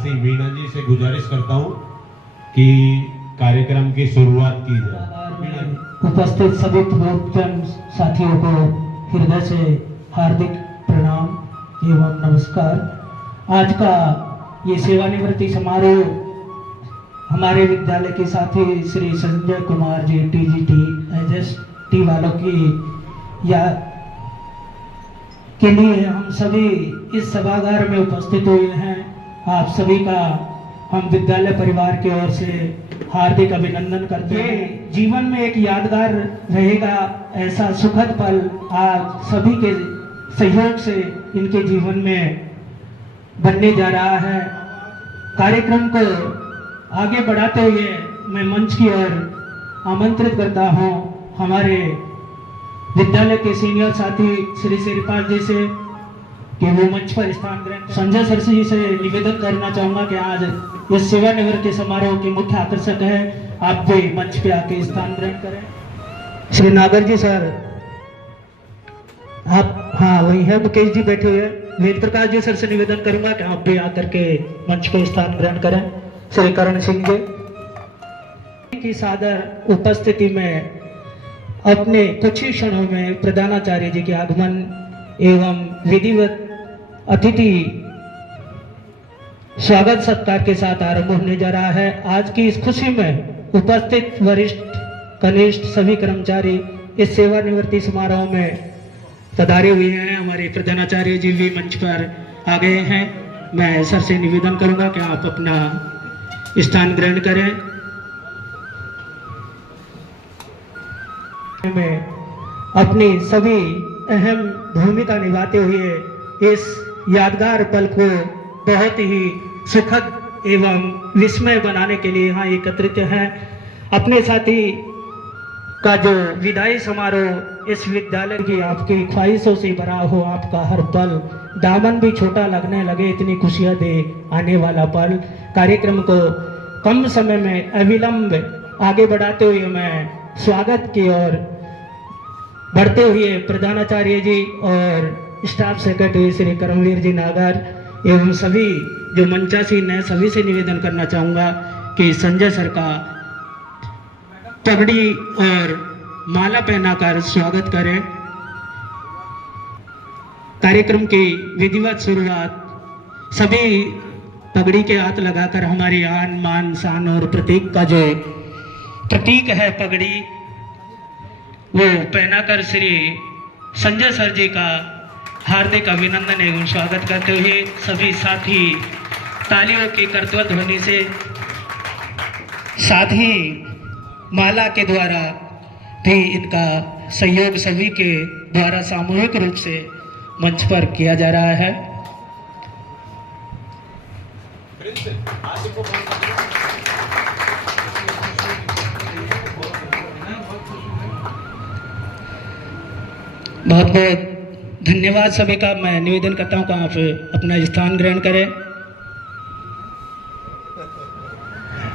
दासी वीणा जी से गुजारिश करता हूं कि कार्यक्रम की शुरुआत की जाए। उपस्थित सभी प्रवचन साथियों को हृदय से हार्दिक प्रणाम एवं नमस्कार। आज का ये सेवानिवृत्ति समारोह हमारे विद्यालय के साथी श्री संजय कुमार जी टीजीटी एचएसटी वालों की याद के लिए हम सभी इस सभागार में उपस्थित हुए हैं। आप सभी का हम विद्यालय परिवार की ओर से हार्दिक अभिनंदन करते हैं। जीवन में एक यादगार रहेगा ऐसा सुखद पल आज सभी के सहयोग से इनके जीवन में बनने जा रहा है। कार्यक्रम को आगे बढ़ाते हुए मैं मंच की ओर आमंत्रित करता हूं हमारे विद्यालय के सीनियर साथी श्री श्रीपाल जी से कि वो मंच पर स्थान ग्रहण। संजय सर जी से निवेदन करना चाहूंगा कि आज इस सेवानिवृत्ति समारोह के मुख्य आकर्षक है, आप भी मंच पे आके स्थान ग्रहण करें। श्री नागर जी सर, आप हाँ वही है, मुकेश जी बैठे हुए हैं। वेद प्रकाश जी सर से निवेदन करूंगा कि आप भी आकर के मंच पे स्थान ग्रहण करें। श्री करण सिंह जी की सादर उपस्थिति में अपने कुछ ही क्षणों में प्रधानाचार्य जी के आगमन एवं विधिवत अतिथि स्वागत सत्कार के साथ आरंभ होने जा रहा है। आज की इस खुशी में उपस्थित वरिष्ठ कनिष्ठ सभी कर्मचारी इस सेवानिवृत्ति समारोह में पधारे हुए हैं। हमारे प्रधानाचार्य जी भी मंच पर आ गए हैं। मैं सर से निवेदन करूंगा कि आप अपना स्थान ग्रहण करें। में अपनी सभी अहम भूमिका निभाते हुए इस यादगार पल को बहुत ही सुखद एवं विस्मय बनाने के लिए यहाँ एकत्रित हैं। अपने साथी का जो विदाई समारोह इस विद्यालय की आपकी ख्वाहिशों से भरा हो, आपका हर पल दामन भी छोटा लगने लगे, इतनी खुशियां दे आने वाला पल। कार्यक्रम को कम समय में अविलंब आगे बढ़ाते हुए मैं स्वागत की ओर बढ़ते हुए प्रधानाचार्य जी और स्टाफ सेक्रेटरी श्री करमवीर जी नागर एवं सभी जो मंचासीन है सभी से निवेदन करना चाहूंगा कि संजय सर का पगड़ी और माला पहनाकर स्वागत करें। कार्यक्रम की विधिवत शुरुआत सभी पगड़ी के हाथ लगाकर हमारी आन मान शान और प्रतीक का जो प्रतीक है पगड़ी वो पहनाकर श्री संजय सर जी का हार्दिक अभिनंदन एवं स्वागत करते हुए सभी साथी तालियों की करतवत ध्वनि से साथ ही माला के द्वारा भी इनका सहयोग सभी के द्वारा सामूहिक रूप से मंच पर किया जा रहा है। बहुत बहुत धन्यवाद सभी का। मैं निवेदन करता हूं कि आप अपना स्थान ग्रहण करें।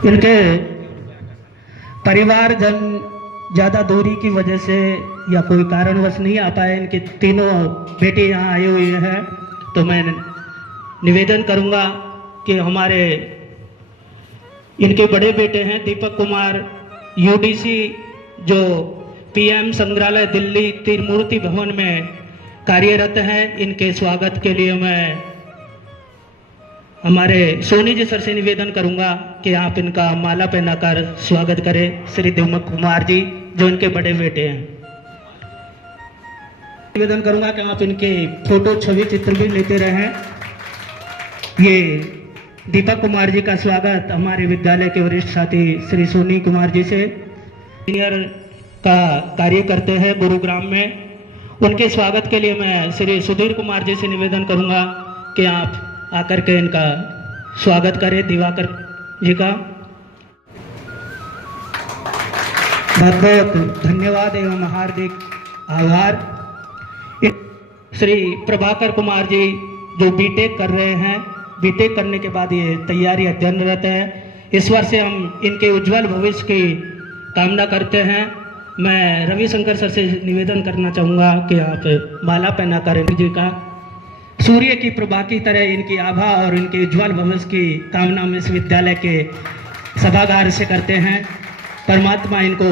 इनके परिवारजन ज़्यादा दूरी की वजह से या कोई कारणवश नहीं आ पाए, इनके तीनों बेटे यहाँ आए हुए हैं, तो मैं निवेदन करूँगा कि हमारे इनके बड़े बेटे हैं दीपक कुमार यूडीसी जो पीएम संग्रहालय दिल्ली त्रिमूर्ति भवन में कार्यरत हैं, इनके स्वागत के लिए मैं हमारे सोनी जी सर से निवेदन करूंगा कि आप इनका माला पहनाकर स्वागत करें। श्री दीपक कुमार जी जो इनके बड़े बेटे हैं, निवेदन करूंगा कि आप इनके फोटो छवि चित्र भी लेते रहें। ये दीपक कुमार जी का स्वागत हमारे विद्यालय के वरिष्ठ साथी श्री सोनी कुमार जी से सीनियर का कार्य करते हैं गुरुग्राम में, उनके स्वागत के लिए मैं श्री सुधीर कुमार जी से निवेदन करूंगा कि आप आकर के इनका स्वागत करें। दिवाकर जी का बहुत बहुत धन्यवाद एवं हार्दिक आभार। श्री प्रभाकर कुमार जी जो बीटेक कर रहे हैं, बीटेक करने के बाद ये तैयारी अध्ययनरत है। इस वर्ष से हम इनके उज्जवल भविष्य की कामना करते हैं। मैं रविशंकर सर से निवेदन करना चाहूँगा कि आप माला पहनाकर जी का सूर्य की प्रभा की तरह इनकी आभा और इनके उज्ज्वल भविष्य की कामना में इस विद्यालय के सभागार से करते हैं। परमात्मा इनको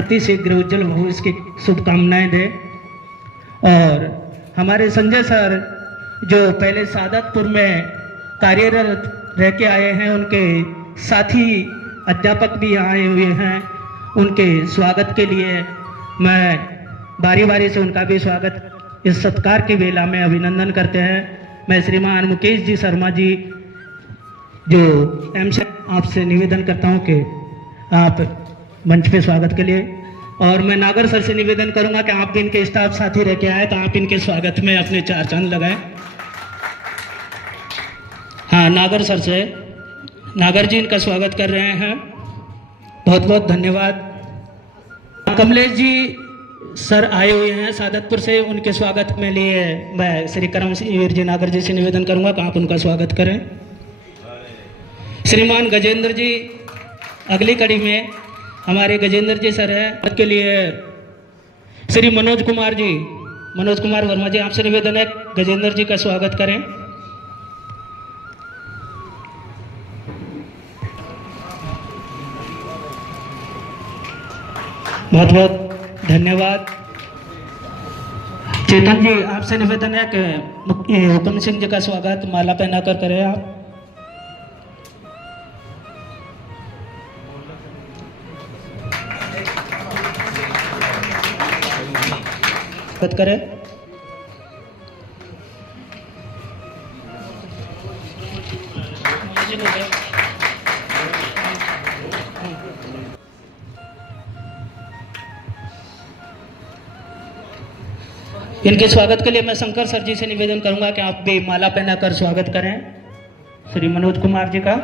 अति शीघ्र उज्ज्वल भविष्य की शुभकामनाएं दे। और हमारे संजय सर जो पहले सादतपुर में कार्यरत रह के आए हैं, उनके साथी अध्यापक भी यहाँ आए हुए हैं। उनके स्वागत के लिए मैं बारी बारी से उनका भी स्वागत इस सत्कार की वेला में अभिनंदन करते हैं। मैं श्रीमान मुकेश जी शर्मा जी जो एमसे आपसे निवेदन करता हूं कि आप मंच पे स्वागत के लिए, और मैं नागर सर से निवेदन करूंगा कि आप भी इनके स्टाफ साथी रह के आए तो आप इनके स्वागत में अपने 4 चांद लगाएं। हाँ, नागर सर से, नागर जी इनका स्वागत कर रहे हैं। बहुत बहुत धन्यवाद। कमलेश जी सर आए हुए हैं सादतपुर से, उनके स्वागत में लिए मैं श्री करमवीर जी नागर जी से निवेदन करूंगा कि आप उनका स्वागत करें। श्रीमान गजेंद्र जी अगली कड़ी में हमारे गजेंद्र जी सर हैं। के लिए श्री मनोज कुमार वर्मा जी आपसे निवेदन है गजेंद्र जी का स्वागत करें। बहुत बहुत धन्यवाद। चेतन जी आपसे निवेदन है कि हुक्म सिंह जी का स्वागत माला पहनाकर करें आप। स्वागत करें। इनके स्वागत के लिए मैं शंकर सर जी से निवेदन करूंगा कि आप भी माला पहनाकर स्वागत करें श्री मनोज कुमार जी का।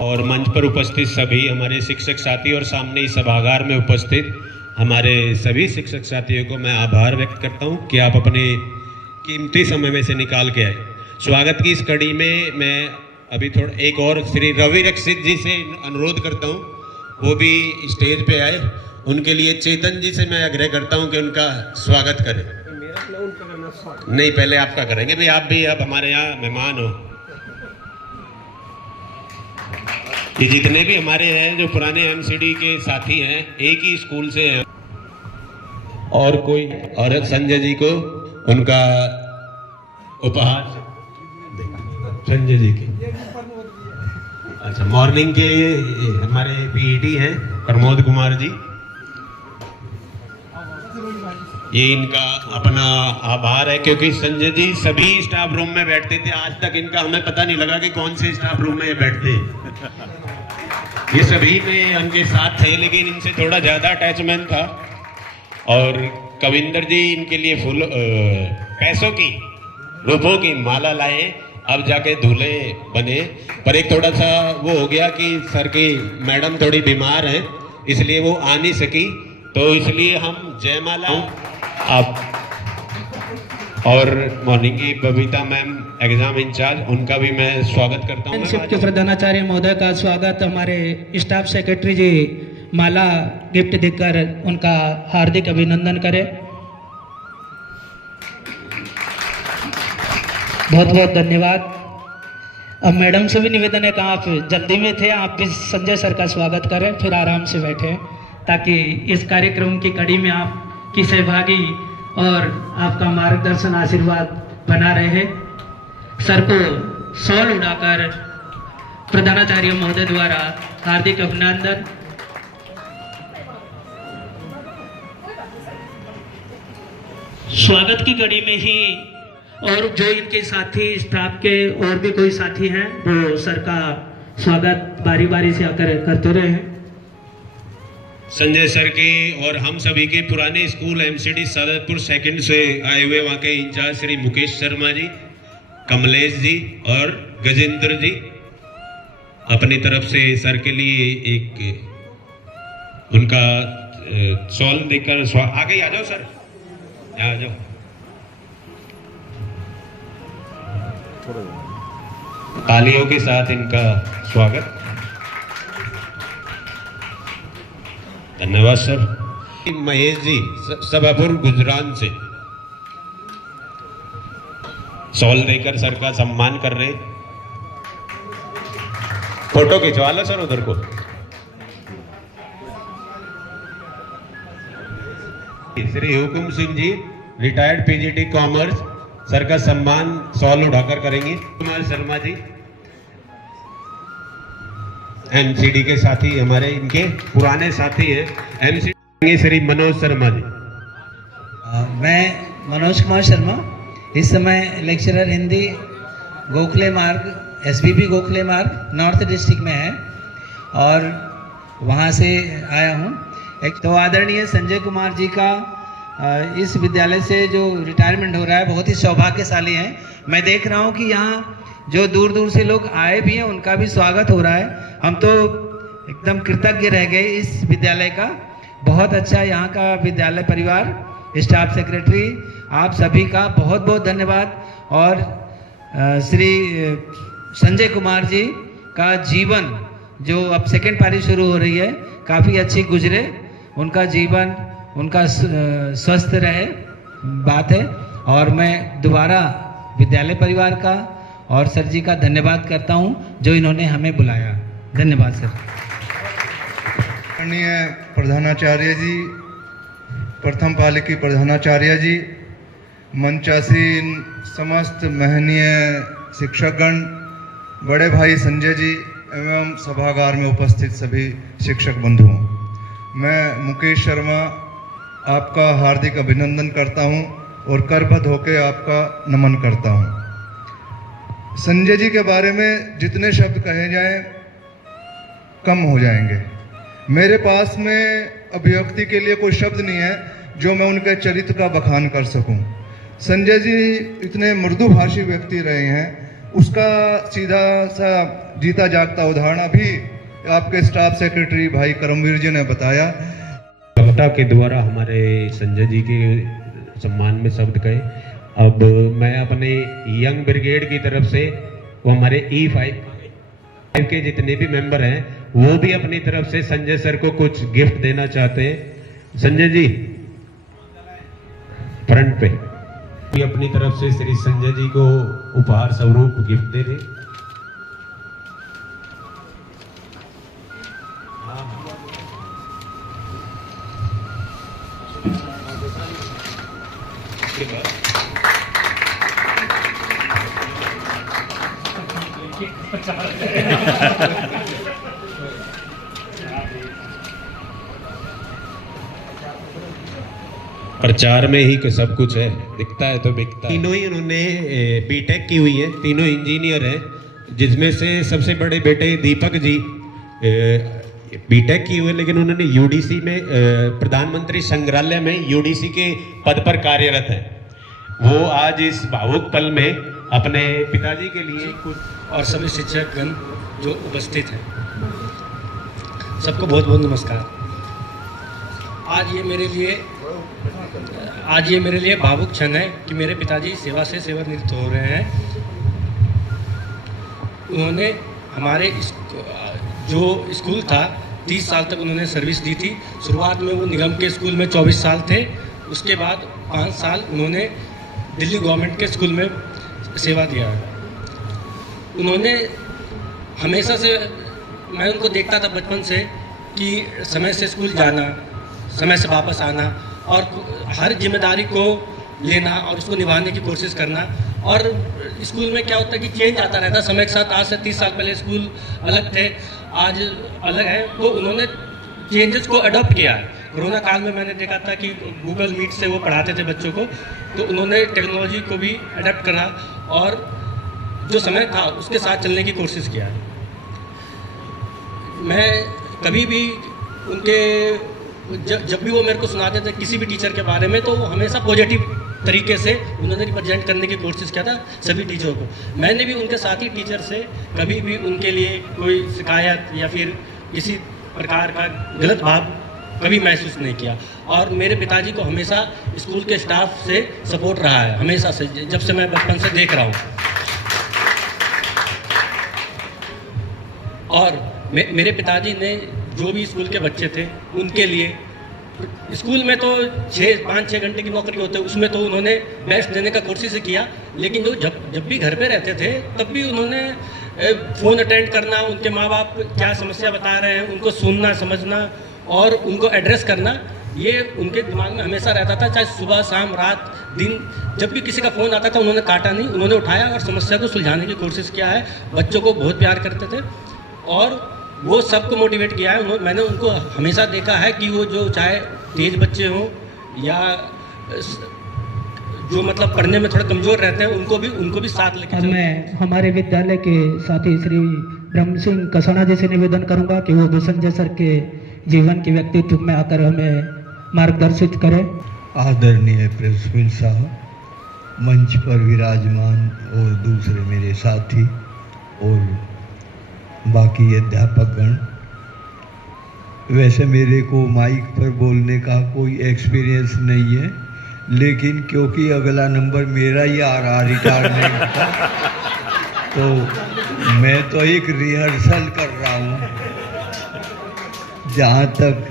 और मंच पर उपस्थित सभी हमारे शिक्षक साथी और सामने इस सभागार में उपस्थित हमारे सभी शिक्षक साथियों को मैं आभार व्यक्त करता हूं कि आप अपने कीमती समय में से निकाल के आए। स्वागत की इस कड़ी में मैं अभी थोड़ा एक और श्री रवि रक्षित जी से अनुरोध करता हूं, वो भी स्टेज पे आए। उनके लिए चेतन जी से मैं आग्रह करता हूं कि उनका स्वागत करें। नहीं, पहले आपका करेंगे भाई, आप भी अब हमारे यहाँ मेहमान हो। ये जितने भी हमारे हैं जो पुराने एमसीडी के साथी हैं, एक ही स्कूल से हैं। और कोई और संजय जी को उनका उपहार संजय जी की। अच्छा, मॉर्निंग के हमारे पीईटी हैं प्रमोद कुमार जी, ये इनका अपना आभार है क्योंकि संजय जी सभी स्टाफ रूम में बैठते थे। आज तक इनका हमें पता नहीं लगा कि कौन से स्टाफ रूम में ये बैठते हैं। ये सभी में उनके साथ थे लेकिन इनसे थोड़ा ज्यादा अटैचमेंट था। और कविंदर जी इनके लिए फूल पैसों की रुपयों की माला लाए, अब जाके दूल्हे बने। पर एक थोड़ा सा वो हो गया कि सर की मैडम थोड़ी बीमार है इसलिए वो आ नहीं सकी, तो इसलिए हम जयमाला आप और मॉर्निंग की बबीता मैम एग्जाम इंचार्ज, उनका भी मैं स्वागत करता हूँ। के प्रधानाचार्य महोदय का स्वागत, हमारे स्टाफ सेक्रेटरी जी माला गिफ्ट देकर उनका हार्दिक अभिनंदन करें। बहुत बहुत धन्यवाद। अब मैडम से भी निवेदन है कि आप जल्दी में थे, आप भी संजय सर का स्वागत करें, फिर आराम से बैठें ताकि इस कार्यक्रम की कड़ी में आपकी सहभागी और आपका मार्गदर्शन आशीर्वाद बना रहे। सर को शॉल उड़ाकर प्रधानाचार्य महोदय द्वारा हार्दिक अभिनंदन। स्वागत की कड़ी में ही और जो इनके साथी स्टाफ के और भी कोई साथी हैं वो सर का स्वागत बारी बारी से आकर करते रहे हैं। संजय सर के और हम सभी के पुराने स्कूल एमसीडी सादतपुर सेकंड से आए हुए वहाँ के इंचार्ज श्री मुकेश शर्मा जी, कमलेश जी और गजेंद्र जी अपनी तरफ से सर के लिए एक उनका शॉल देकर आगे आ जाओ सर, आ जाओ। तालियों के साथ इनका स्वागत। धन्यवाद सर। महेश जी सभापुर गुजरात से शॉल देकर सर का सम्मान कर रहे। फोटो खिंचवा लो सर उधर को। Shri Hukum Singh ji retired PGT commerce, sir का सम्मान शॉल उठाकर करेंगे। कुमार शर्मा जी एमसीडी के साथी, हमारे इनके पुराने साथी हैं। एमसीडी श्री मनोज शर्मा जी। मैं मनोज कुमार शर्मा, इस समय लेक्चरर हिंदी गोखले मार्ग, एसबीबी गोखले मार्ग नॉर्थ डिस्ट्रिक्ट में है और वहाँ से आया हूँ। एक तो आदरणीय संजय कुमार जी का इस विद्यालय से जो रिटायरमेंट हो रहा है बहुत ही सौभाग्यशाली है। मैं देख रहा हूँ कि यहाँ जो दूर दूर से लोग आए भी हैं उनका भी स्वागत हो रहा है। हम तो एकदम कृतज्ञ रह गए इस विद्यालय का। बहुत अच्छा यहाँ का विद्यालय परिवार, स्टाफ सेक्रेटरी, आप सभी का बहुत बहुत धन्यवाद। और श्री संजय कुमार जी का जीवन जो अब सेकेंड पारी शुरू हो रही है काफ़ी अच्छी गुजरे, उनका जीवन उनका स्वस्थ रहे बात है। और मैं दोबारा विद्यालय परिवार का और सर जी का धन्यवाद करता हूं जो इन्होंने हमें बुलाया। धन्यवाद सर। माननीय प्रधानाचार्य जी, प्रथम पाली की प्रधानाचार्य जी, मंचासीन समस्त महनीय शिक्षकगण, बड़े भाई संजय जी एवं सभागार में उपस्थित सभी शिक्षक बंधुओं, मैं मुकेश शर्मा आपका हार्दिक अभिनंदन करता हूं और करबद्ध होकर आपका नमन करता हूं। संजय जी के बारे में जितने शब्द कहे जाएं कम हो जाएंगे। मेरे पास में अभिव्यक्ति के लिए कोई शब्द नहीं है जो मैं उनके चरित्र का बखान कर सकूं। संजय जी इतने मृदुभाषी व्यक्ति रहे हैं, उसका सीधा सा जीता जागता उदाहरण अभी आपके स्टाफ सेक्रेटरी भाई करमवीर जी ने बताया। कविता के द्वारा हमारे संजय जी के सम्मान में शब्द कहे। अब मैं अपने यंग ब्रिगेड की तरफ से, वो हमारे E5 के जितने भी मेंबर हैं वो भी अपनी तरफ से संजय सर को कुछ गिफ्ट देना चाहते हैं। संजय जी फ्रंट पे भी अपनी तरफ से श्री संजय जी को उपहार स्वरूप गिफ्ट दे रहे। प्रचार में ही सब कुछ है, दिखता है तो बिकता है। तीनों ही उन्होंने बीटेक की हुई है, तीनों इंजीनियर हैं, जिसमें से सबसे बड़े बेटे दीपक जी बीटेक की हुई है, लेकिन उन्होंने यूडीसी में प्रधानमंत्री संग्रहालय में यूडीसी के पद पर कार्यरत है। वो आज इस भावुक पल में अपने पिताजी के लिए कुछ, और सभी शिक्षकगण जो उपस्थित हैं, सबको बहुत बहुत नमस्कार। आज ये मेरे लिए भावुक क्षण है कि मेरे पिताजी सेवा से सेवानिवृत्त हो रहे हैं। उन्होंने हमारे जो स्कूल था 30 साल तक उन्होंने सर्विस दी थी। शुरुआत में वो निगम के स्कूल में 24 साल थे, उसके बाद 5 साल उन्होंने दिल्ली गवर्नमेंट के स्कूल में सेवा दिया है। उन्होंने हमेशा से, मैं उनको देखता था बचपन से कि समय से स्कूल जाना, समय से वापस आना और हर जिम्मेदारी को लेना और उसको निभाने की कोशिश करना। और स्कूल में क्या होता है कि चेंज आता रहता समय के साथ। आज से 30 साल पहले स्कूल अलग थे, आज अलग है, तो उन्होंने चेंजेस को अडॉप्ट किया है। कोरोना काल में मैंने देखा था कि गूगल मीट से वो पढ़ाते थे बच्चों को, तो उन्होंने टेक्नोलॉजी को भी अडॉप्ट करा और जो समय था उसके साथ चलने की कोशिश किया। मैं कभी भी उनके जब भी वो मेरे को सुनाते थे किसी भी टीचर के बारे में, तो हमेशा पॉजिटिव तरीके से उन्होंने रिप्रेजेंट करने की कोशिश किया था सभी टीचरों को। मैंने भी उनके साथी टीचर से कभी भी उनके लिए कोई शिकायत या फिर किसी प्रकार का गलत भाव कभी महसूस नहीं किया। और मेरे पिताजी को हमेशा स्कूल के स्टाफ से सपोर्ट रहा है, हमेशा से, जब से मैं बचपन से देख रहा हूँ। और मेरे पिताजी ने जो भी स्कूल के बच्चे थे उनके लिए। स्कूल में तो 5-6 घंटे की नौकरी होती है, उसमें तो उन्होंने बेस्ट देने का कोशिश किया, लेकिन जो जब भी घर पे रहते थे तब भी उन्होंने फ़ोन अटेंड करना, उनके माँ बाप क्या समस्या बता रहे हैं उनको सुनना समझना और उनको एड्रेस करना, ये उनके दिमाग में हमेशा रहता था। चाहे सुबह शाम रात दिन जब भी किसी का फ़ोन आता था उन्होंने काटा नहीं, उन्होंने उठाया और समस्या को सुलझाने की कोशिश किया है। बच्चों को बहुत प्यार करते थे और वो सबको मोटिवेट किया है। मैंने उनको हमेशा देखा है कि वो जो चाहे तेज बच्चे हों या जो मतलब पढ़ने में थोड़ा कमज़ोर रहते हैं उनको भी साथ लेके चलते हैं। मैं हमारे विद्यालय के साथी श्री ब्रह्म सिंह कसाना जी से निवेदन करूंगा कि वो भी संजय सर के जीवन के व्यक्तित्व में आकर हमें मार्गदर्शित करें। आदरणीय प्रिंसिपल साहब, मंच पर विराजमान और दूसरे मेरे साथी और बाकी अध्यापकगण, वैसे मेरे को माइक पर बोलने का कोई एक्सपीरियंस नहीं है, लेकिन क्योंकि अगला नंबर मेरा ही आ रहा रिटायरमेंट का, तो मैं तो एक रिहर्सल कर रहा हूँ। जहाँ तक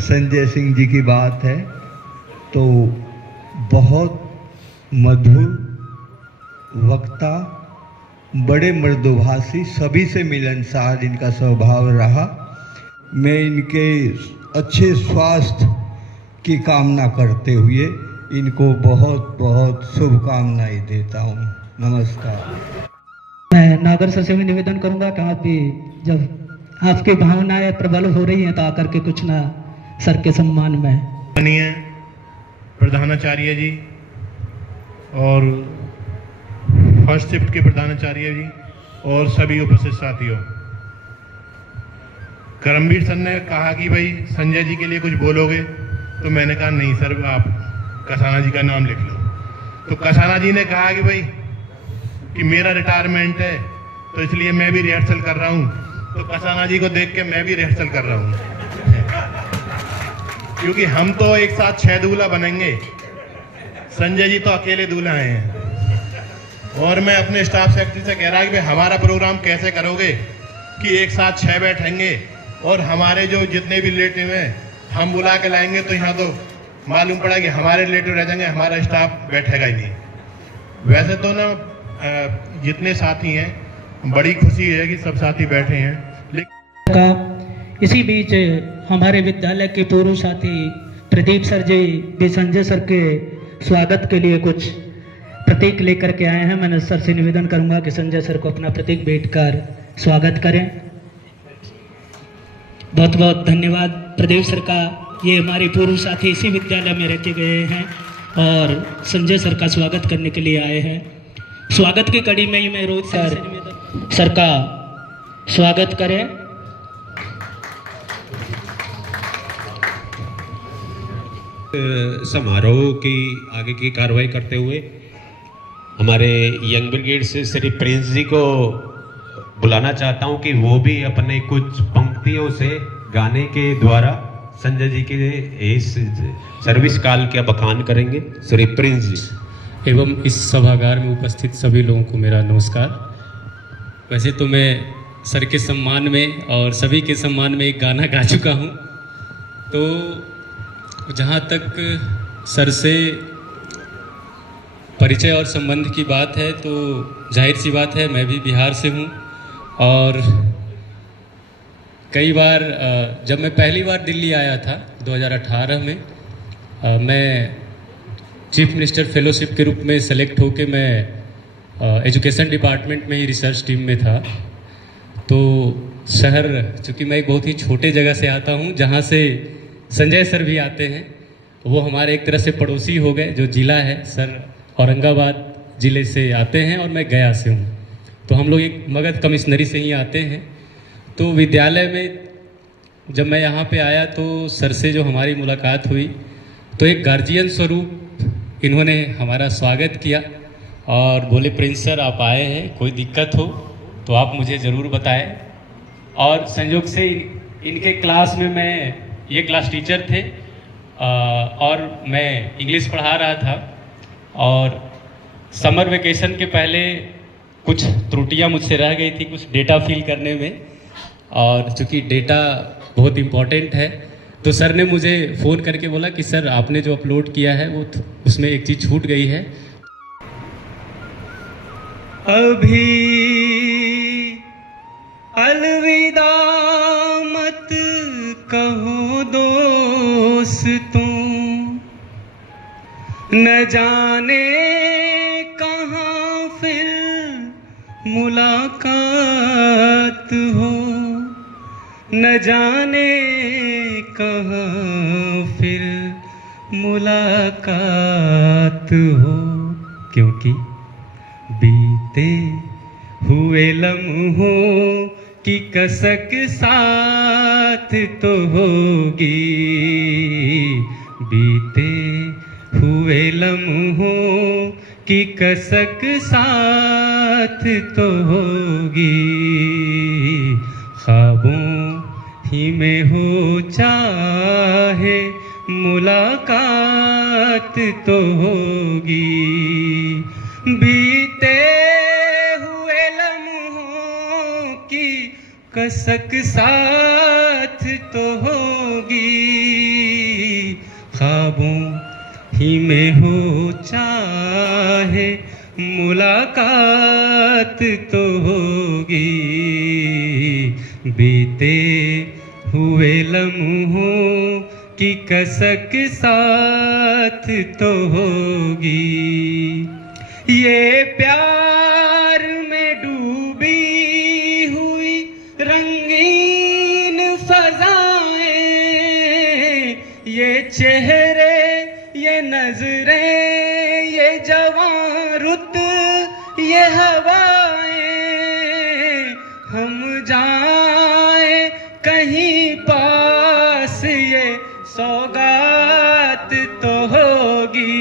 संजय सिंह जी की बात है तो बहुत मधुर वक्ता, बड़े मृदुभाषी, सभी से मिलनसार इनका स्वभाव रहा। मैं इनके अच्छे स्वास्थ्य की कामना करते हुए इनको बहुत बहुत शुभकामनाएं देता हूँ। नमस्कार। मैं नागर सर से भी निवेदन करूंगा कि आप भी जब आपकी भावनाएं प्रबल हो रही हैं तो आकर के कुछ ना सर के सम्मान में। माननीय प्रधानाचार्य जी और फर्स्ट शिफ्ट के प्रधानाचार्य जी और सभी उपस्थित साथियों, करमवीर सर ने कहा कि भाई संजय जी के लिए कुछ बोलोगे, तो मैंने कहा नहीं सर, आप कसाना जी का नाम लिख लो। तो कसाना जी ने कहा कि भाई कि मेरा रिटायरमेंट है तो इसलिए मैं भी रिहर्सल कर रहा हूँ। तो कसाना जी को देख के मैं भी रिहर्सल कर रहा हूँ, क्योंकि हम तो एक साथ 6 दूल्हा बनेंगे, संजय जी तो अकेले दूल्हा हैं। और मैं अपने स्टाफ सेक्रेटरी से कह रहा कि भाई हमारा प्रोग्राम कैसे करोगे कि एक साथ 6 बैठेंगे और हमारे जो जितने भी रिलेटिव हैं हम बुला के लाएंगे, तो यहाँ तो मालूम पड़ा कि हमारे रिलेटिव रह जाएंगे, हमारा स्टाफ बैठेगा ही नहीं। वैसे तो ना जितने साथी हैं, बड़ी खुशी है कि सब साथी बैठे हैं। इसी बीच हमारे विद्यालय के पूर्व साथी प्रदीप सर जी भी संजय सर के स्वागत के लिए कुछ प्रतीक लेकर के आए हैं। मैं सर से निवेदन करूंगा कि संजय सर को अपना प्रतीक भेंटकर स्वागत करें। बहुत बहुत धन्यवाद प्रदीप सर का। ये हमारे पूर्व साथी इसी विद्यालय में रहते गए हैं और संजय सर का स्वागत करने के लिए आए हैं। स्वागत की कड़ी में ही मैं रोहित सर का स्वागत करें। समारोह की आगे की कार्रवाई करते हुए हमारे यंग ब्रिगेड से श्री प्रिंस जी को बुलाना चाहता हूं कि वो भी अपने कुछ पंक्तियों से गाने के द्वारा संजय जी के इस सर्विस काल का बखान करेंगे। श्री प्रिंस जी। एवं इस सभागार में उपस्थित सभी लोगों को मेरा नमस्कार। वैसे तो मैं सर के सम्मान में और सभी के सम्मान में एक गाना गा चुका हूँ, तो जहाँ तक सर से परिचय और संबंध की बात है तो जाहिर सी बात है मैं भी बिहार से हूँ और कई बार जब मैं पहली बार दिल्ली आया था 2018 में, मैं चीफ मिनिस्टर फेलोशिप के रूप में सेलेक्ट होके मैं एजुकेशन डिपार्टमेंट में ही रिसर्च टीम में था। तो शहर, चूँकि मैं एक बहुत ही छोटे जगह से आता हूँ जहाँ से संजय सर भी आते हैं, वो हमारे एक तरह से पड़ोसी हो गए। जो ज़िला है, सर औरंगाबाद ज़िले से आते हैं और मैं गया से हूँ, तो हम लोग एक मगध कमिश्नरी से ही आते हैं। तो विद्यालय में जब मैं यहाँ पे आया तो सर से जो हमारी मुलाकात हुई तो एक गार्जियन स्वरूप इन्होंने हमारा स्वागत किया और बोले प्रिंस सर आप आए हैं, कोई दिक्कत हो तो आप मुझे ज़रूर बताएं। और संयोग से इनके क्लास में मैं ये क्लास टीचर थे और मैं इंग्लिश पढ़ा रहा था और समर वेकेशन के पहले कुछ त्रुटियां मुझसे रह गई थी कुछ डेटा फिल करने में, और चूँकि डेटा बहुत इम्पोर्टेंट है। तो सर ने मुझे फ़ोन करके बोला कि सर आपने जो अपलोड किया है वो उसमें एक चीज़ छूट गई है। अभी अलविदा मत कहो दोस्तों, न जाने कहाँ फिर मुलाकात हो, न जाने कहाँ फिर मुलाकात हो, क्योंकि बीते हुए लम्हों की कसक साथ तो होगी, बीते हुए लम्हों की कसक साथ तो होगी, ख्वाबों ही में हो चाहे मुलाकात तो होगी, बीते हुए लम्हों की कसक साथ तो होगी, ख्वाबों ही में हो चाहे मुलाकात तो होगी, बीते हुए लम्हों की कसक साथ तो होगी। ये प्यार में डूबी हुई रंगीन फजाएं, ये चेहरे, ये नजरें, ये जवां रुत, ये हवाएं, हम जाए कहीं पास ये सौगात तो होगी,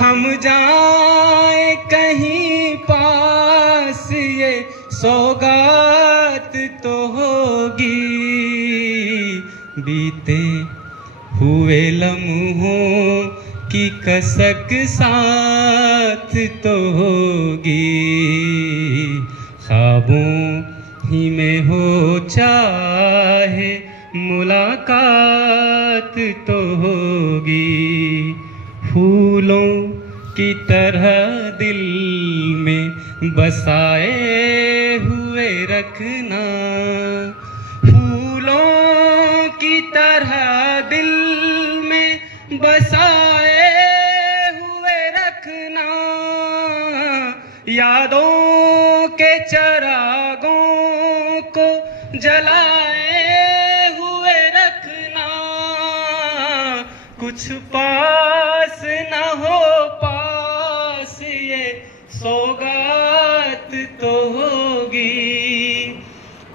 हम जाए कहीं पास ये सौगात तो होगी, बीते हुए लम्हों की कसक साथ तो होगी, ख्वाबों ही में हो चाहे मुलाकात तो होगी, फूलों की तरह दिल में बसाए हुए रखना, फूलों की तरह दिल में बसाए हुए रखना, यादों के चरागों को जलाए हुए रखना, कुछ पास न हो पास ये सौगात तो होगी,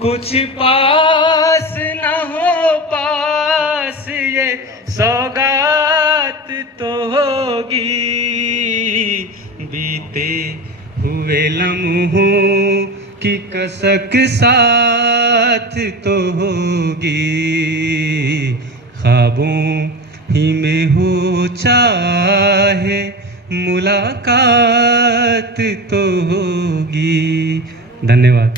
कुछ पास न हो पास ये सौगात तो होगी, बीते हुए लम्हों की कसक साथ तो होगी, ख्वाबों ही में हो चाहे मुलाकात तो होगी। धन्यवाद।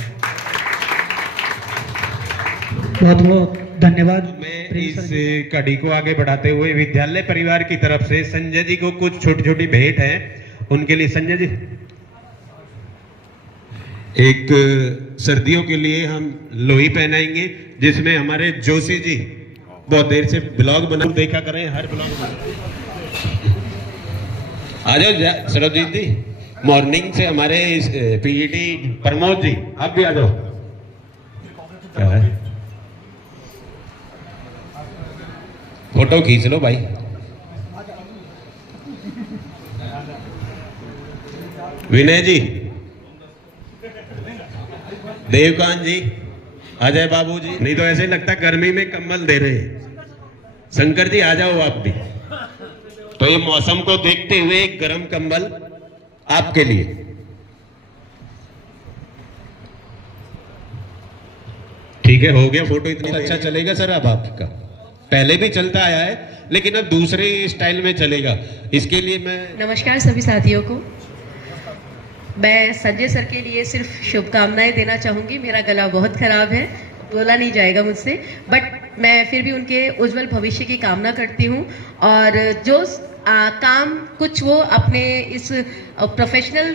बहुत बहुत धन्यवाद। मैं इस कड़ी को आगे बढ़ाते हुए विद्यालय परिवार की तरफ से संजय जी को कुछ छोटी छोटी भेंट है, उनके लिए संजय जी एक सर्दियों के लिए हम लोही पहनाएंगे, जिसमें हमारे जोशी जी बहुत देर से ब्लॉग बना देखा करें, हर ब्लॉग आ जाओ सरबजीत जी, मॉर्निंग से हमारे पीईटी प्रमोद जी आप भी आ जाओ। क्या है, फोटो खींच लो भाई। विनय जी, देवकांत जी, अजय बाबू जी, नहीं तो ऐसे लगता गर्मी में कंबल दे रहे हैं। शंकर जी आ जाओ आप भी। तो ये मौसम को देखते हुए एक गर्म कंबल आपके लिए। ठीक है, हो गया फोटो। इतना अच्छा चलेगा सर अब आपका, पहले भी चलता आया है लेकिन अब दूसरे स्टाइल में चलेगा। इसके लिए मैं नमस्कार सभी साथियों को। मैं संजय सर के लिए सिर्फ शुभकामनाएं देना चाहूँगी। मेरा गला बहुत खराब है बोला नहीं जाएगा मुझसे, बट मैं फिर भी उनके उज्जवल भविष्य की कामना करती हूँ। और जो काम कुछ वो अपने इस प्रोफेशनल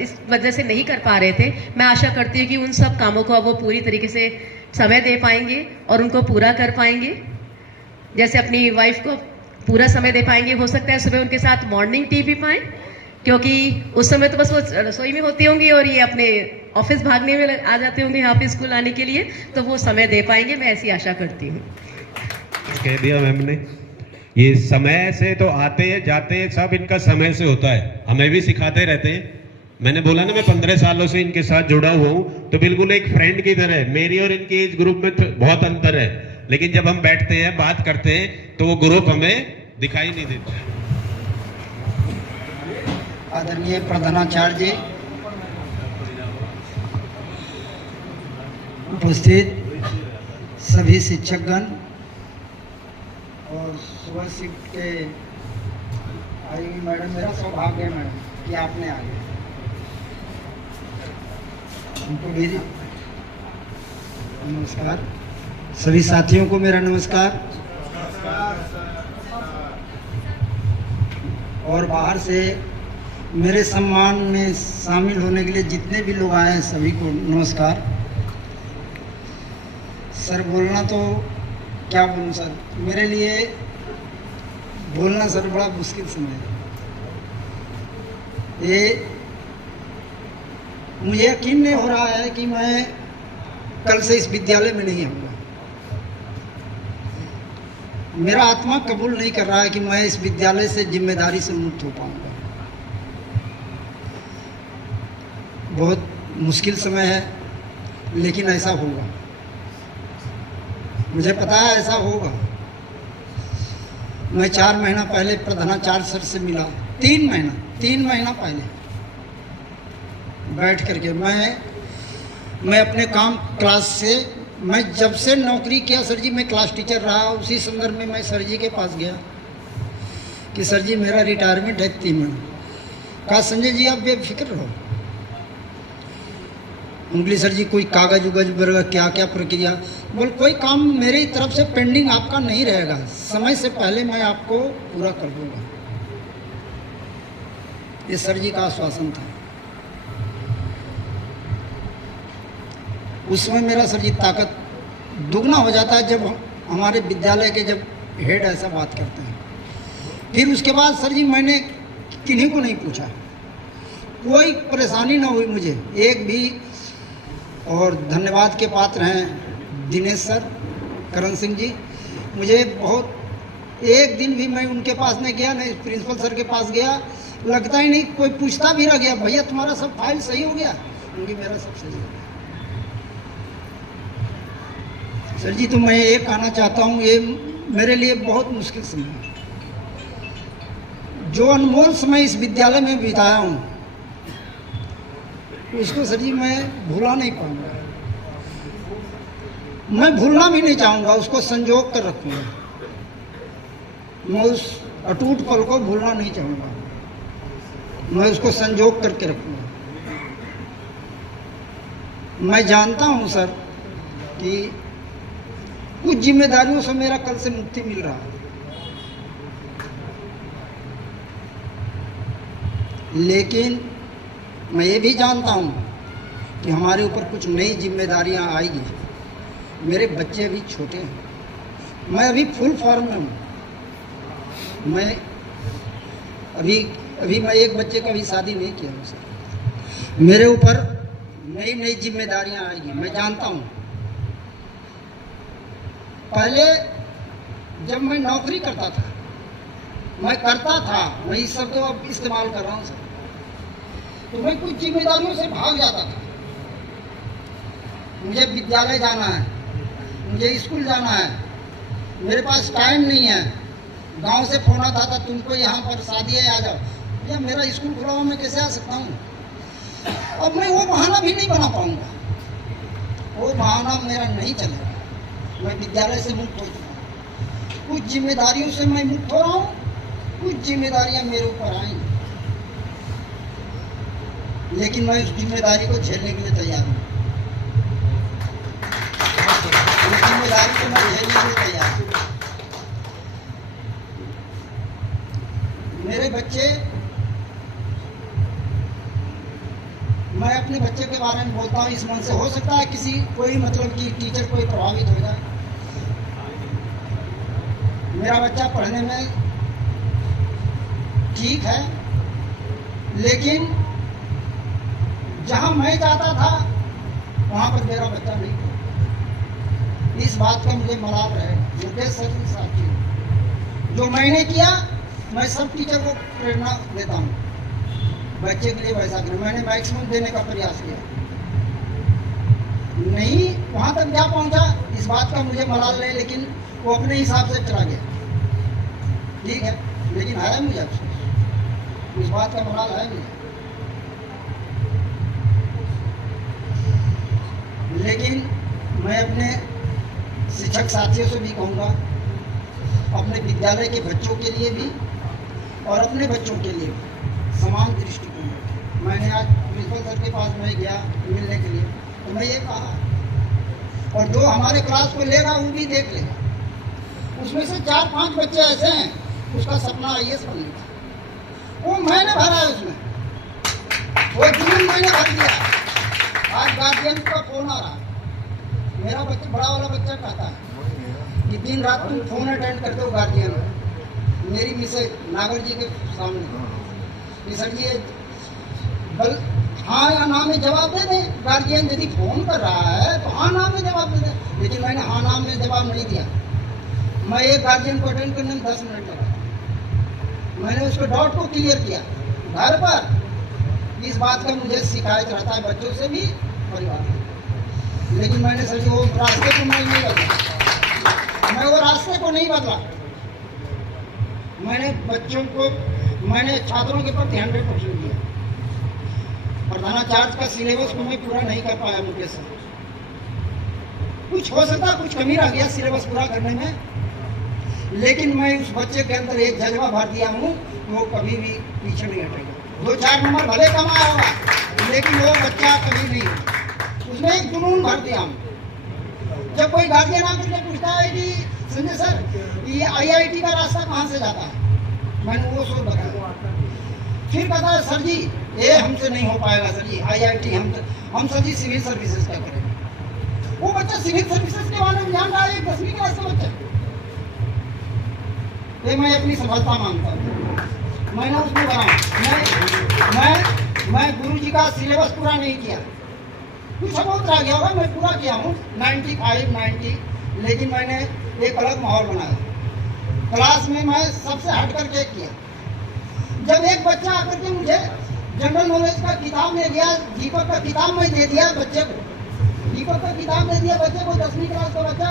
इस वजह से नहीं कर पा रहे थे, मैं आशा करती हूँ कि उन सब कामों को अब वो पूरी तरीके से समय दे पाएंगे और उनको पूरा कर पाएंगे। जैसे अपनी वाइफ को पूरा समय दे पाएंगे, हो सकता है सुबह उनके साथ मॉर्निंग टी भी पाएँ, क्योंकि उस समय तो बस वो रसोई में होती होंगी और ये अपने ऑफिस भागने में आ जाते होंगे यहाँ पे स्कूल आने के लिए, तो वो समय दे पाएंगे, मैं ऐसी आशा करती हूँ। कह दिया मैम ने, ये समय से तो आते हैं जाते हैं, सब इनका समय से होता है, हमें भी सिखाते रहते हैं। मैंने बोला ना मैं 15 सालों से इनके साथ जुड़ा हुआ हूँ, तो बिल्कुल एक फ्रेंड की तरह। मेरी और इनकी एज ग्रुप में तो बहुत अंतर है, लेकिन जब हम बैठते हैं बात करते हैं तो वो ग्रुप हमें दिखाई नहीं देता है। आदरणीय प्रधानाचार्य जी, उपस्थित सभी शिक्षकगण और सुबह शिफ्ट के आई हुई मैडम, मेरा सौभाग्य है मैडम कि आपने आ गए। उनको भी नमस्कार, सभी साथियों को मेरा नमस्कार। और बाहर से मेरे सम्मान में शामिल होने के लिए जितने भी लोग आए हैं सभी को नमस्कार। सर बोलना तो क्या बोलूं सर, मेरे लिए बोलना सर बड़ा मुश्किल समय है। ये मुझे यकीन नहीं हो रहा है कि मैं कल से इस विद्यालय में नहीं आऊँगा। मेरा आत्मा कबूल नहीं कर रहा है कि मैं इस विद्यालय से जिम्मेदारी से मुक्त हो पाऊँगा। बहुत मुश्किल समय है, लेकिन ऐसा होगा, मुझे पता है ऐसा होगा। मैं 4 महीना पहले प्रधानाचार्य सर से मिला, 3 महीना पहले बैठ करके मैं अपने काम क्लास से, मैं जब से नौकरी किया सर जी, मैं क्लास टीचर रहा, उसी संदर्भ में मैं सर जी के पास गया कि सर जी मेरा रिटायरमेंट है 3 महीना। कहा संजय जी आप बेफिक्र रहो। उंगली सर जी कोई कागज उगज वगैरह क्या क्या प्रक्रिया, बोल कोई काम मेरी तरफ से पेंडिंग आपका नहीं रहेगा, समय से पहले मैं आपको पूरा कर दूंगा। ये सर जी का आश्वासन था। उसमें मेरा सर जी ताकत दुगना हो जाता है जब हमारे विद्यालय के जब हेड ऐसा बात करते हैं। फिर उसके बाद सर जी मैंने किन्हीं को नहीं पूछा, कोई परेशानी ना हुई मुझे एक भी। और धन्यवाद के पात्र हैं दिनेश सर, करण सिंह जी। मुझे बहुत, एक दिन भी मैं उनके पास नहीं गया, नहीं प्रिंसिपल सर के पास गया, लगता ही नहीं कोई पूछता भी रह गया भैया तुम्हारा सब फाइल सही हो गया, क्योंकि मेरा सब सही हो गया। सर जी तो मैं ये कहना चाहता हूँ, ये मेरे लिए बहुत मुश्किल समय है। जो अनमोल समय इस विद्यालय में बिताया हूँ उसको सर जी मैं भूला नहीं पाऊंगा, मैं भूलना भी नहीं चाहूँगा, उसको संजोग कर रखूँगा। मैं उस अटूट पल को भूलना नहीं चाहूँगा, मैं उसको संजोग करके रखूँगा। मैं जानता हूँ सर कि कुछ जिम्मेदारियों से मेरा कल से मुक्ति मिल रहा है, लेकिन मैं ये भी जानता हूँ कि हमारे ऊपर कुछ नई जिम्मेदारियाँ आएगी। मेरे बच्चे अभी छोटे हैं, मैं अभी फुल फॉर्म में हूँ। मैं अभी मैं एक बच्चे का भी शादी नहीं किया हूँ सर। मेरे ऊपर नई नई जिम्मेदारियाँ आएगी, मैं जानता हूँ। पहले जब मैं नौकरी करता था, मैं इस शब्द को अब इस्तेमाल कर रहा हूँ सर, तो मैं कुछ जिम्मेदारियों से भाग जाता था। मुझे विद्यालय जाना है, मुझे स्कूल जाना है, मेरे पास टाइम नहीं है। गांव से फोन आता था तुमको यहाँ पर शादी है आ जाओ, या मेरा स्कूल खुला हुआ मैं कैसे आ सकता हूँ। अब मैं वो बहाना भी नहीं बना पाऊँगा, वो बहाना मेरा नहीं चलेगा। मैं विद्यालय से मुक्त हो चुका हूँ, कुछ जिम्मेदारियों से मैं मुक्त हो रहा हूँ, कुछ जिम्मेदारियाँ मेरे ऊपर आई, लेकिन मैं उस जिम्मेदारी को झेलने के लिए तैयार हूँ। जिम्मेदारी को मैं झेलने के लिए तैयार हूँ। मेरे बच्चे, मैं अपने बच्चे के बारे में बोलता हूँ इस मन से, हो सकता है किसी कोई मतलब कि टीचर कोई प्रभावित हो जाए। मेरा बच्चा पढ़ने में ठीक है, लेकिन जहां मैं जाता था वहां पर मेरा बच्चा नहीं था। इस बात का मुझे मलाल रहे, मुझे सच साथी जो मैंने किया, मैं सब टीचर को प्रेरणा देता हूँ बच्चे के लिए वैसा करें। मैंने मैक्सिमम देने का प्रयास किया, नहीं वहां तक जा पहुंचा, इस बात का मुझे मलाल नहीं, लेकिन वो अपने हिसाब से चला गया, ठीक है, लेकिन है मुझे अफसोस, इस बात का मलाल है मुझे। लेकिन मैं अपने शिक्षक साथियों से भी कहूँगा, अपने विद्यालय के बच्चों के लिए भी और अपने बच्चों के लिए भी समान दृष्टिकोण रखें। मैंने आज प्रिंसिपल सर के पास मैं गया मिलने के लिए, तो मैं ये कहा, और जो हमारे क्लास को लेगा वो भी देख लेगा, उसमें से 4-5 बच्चे ऐसे हैं उसका सपना IAS बनने का, वो मैंने भरा है उसमें, वो जुनून मैंने भर दिया। आज गार्जियन का फोन आ रहा है, मेरा बच्चा बड़ा वाला बच्चा कहता है कि दिन रात तुम फोन अटेंड करते हो गार्जियन, मेरी मिसेज नागर जी के सामने, सर जी बल हाँ या ना में जवाब दे दें, गार्जियन यदि फोन कर रहा है तो हाँ ना में जवाब दे दें, लेकिन मैंने हाँ ना में जवाब नहीं दिया। मैं एक गार्जियन को अटेंड करने में 10 मिनट लगा, मैंने उसको डाउट को क्लियर किया घर पर। इस बात का मुझे शिकायत रहता है बच्चों से भी, परिवार से, लेकिन मैंने सर जी वो रास्ते को मैं नहीं बदला, मैं वो रास्ते को नहीं बदला। मैंने बच्चों को, मैंने छात्रों के प्रति 100% दिया। प्रधानाचार्य का सिलेबस को मैं पूरा नहीं कर पाया मुकेश सर, कुछ हो सकता कुछ कमी रह गया सिलेबस पूरा करने में, लेकिन मैं उस बच्चे के अंदर एक जज्बा भर दिया हूँ, वो कभी भी पीछे नहीं हटेगा। 2-4 नंबर भले कम आया होगा, लेकिन वो बच्चा कभी नहीं, उसमें एक जुनून भर दिया हूँ। जब कोई गार्जियन आकर के पूछता है कि संजय सर ये IIT का रास्ता कहाँ से जाता है, मैंने वो सोच बताया, फिर कहता है सर जी ये हमसे नहीं हो पाएगा सर जी, IIT हम सर जी सिविल सर्विसेज का करेंगे। वो बच्चा सिविल सर्विसेज के बारे में जान रहा है, 10वीं क्लास का बच्चा, ये मैं अपनी सफलता मानता हूँ। मैंने उसमें बनाया, मैं गुरु जी का सिलेबस पूरा नहीं किया, कुछ बहुत रह गया होगा, मैं पूरा किया हूँ 95, 90, लेकिन मैंने एक अलग माहौल बनाया क्लास में, मैं सबसे हट करके किया। जब एक बच्चा आकर के मुझे जनरल नॉलेज का किताब ले गया, दीपक का किताब मैं दे दिया बच्चे को, दीपक का किताब दे दिया बच्चे को, 10वीं क्लास का बच्चा,